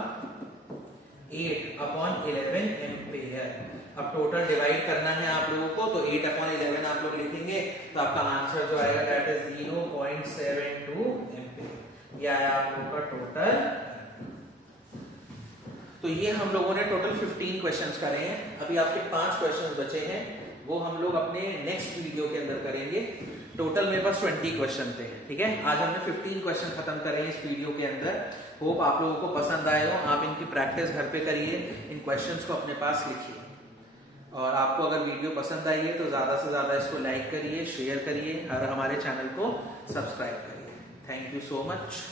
8 अपॉन 11 एम्पीयर। अब टोटल डिवाइड करना है आप लोगों को, तो 8 अपॉन 11 आप लोग लिखेंगे तो आपका आंसर जो आएगा दैट इज 0.72 एम्पीयर। ये आया आप लोगों का टोटल। तो ये हम लोगों ने टोटल 15 क्वेश्चंस करे हैं। अभी आपके 5 क्वेश्चंस बचे हैं, वो हम लोग अपने नेक्स्ट वीडियो के अंदर करेंगे। टोटल मेरे पास 20 क्वेश्चन थे, ठीक है। आज हमने 15 क्वेश्चन खत्म करे हैं इस वीडियो के अंदर। होप आप लोगों को पसंद आए हो, आप इनकी प्रैक्टिस घर पे करिए, इन क्वेश्चंस को अपने पास लिखिए। और आपको अगर वीडियो पसंद आई है तो ज्यादा से ज्यादा इसको लाइक करिए, शेयर करिए और हमारे चैनल को सब्सक्राइब करिए। Thank you so much.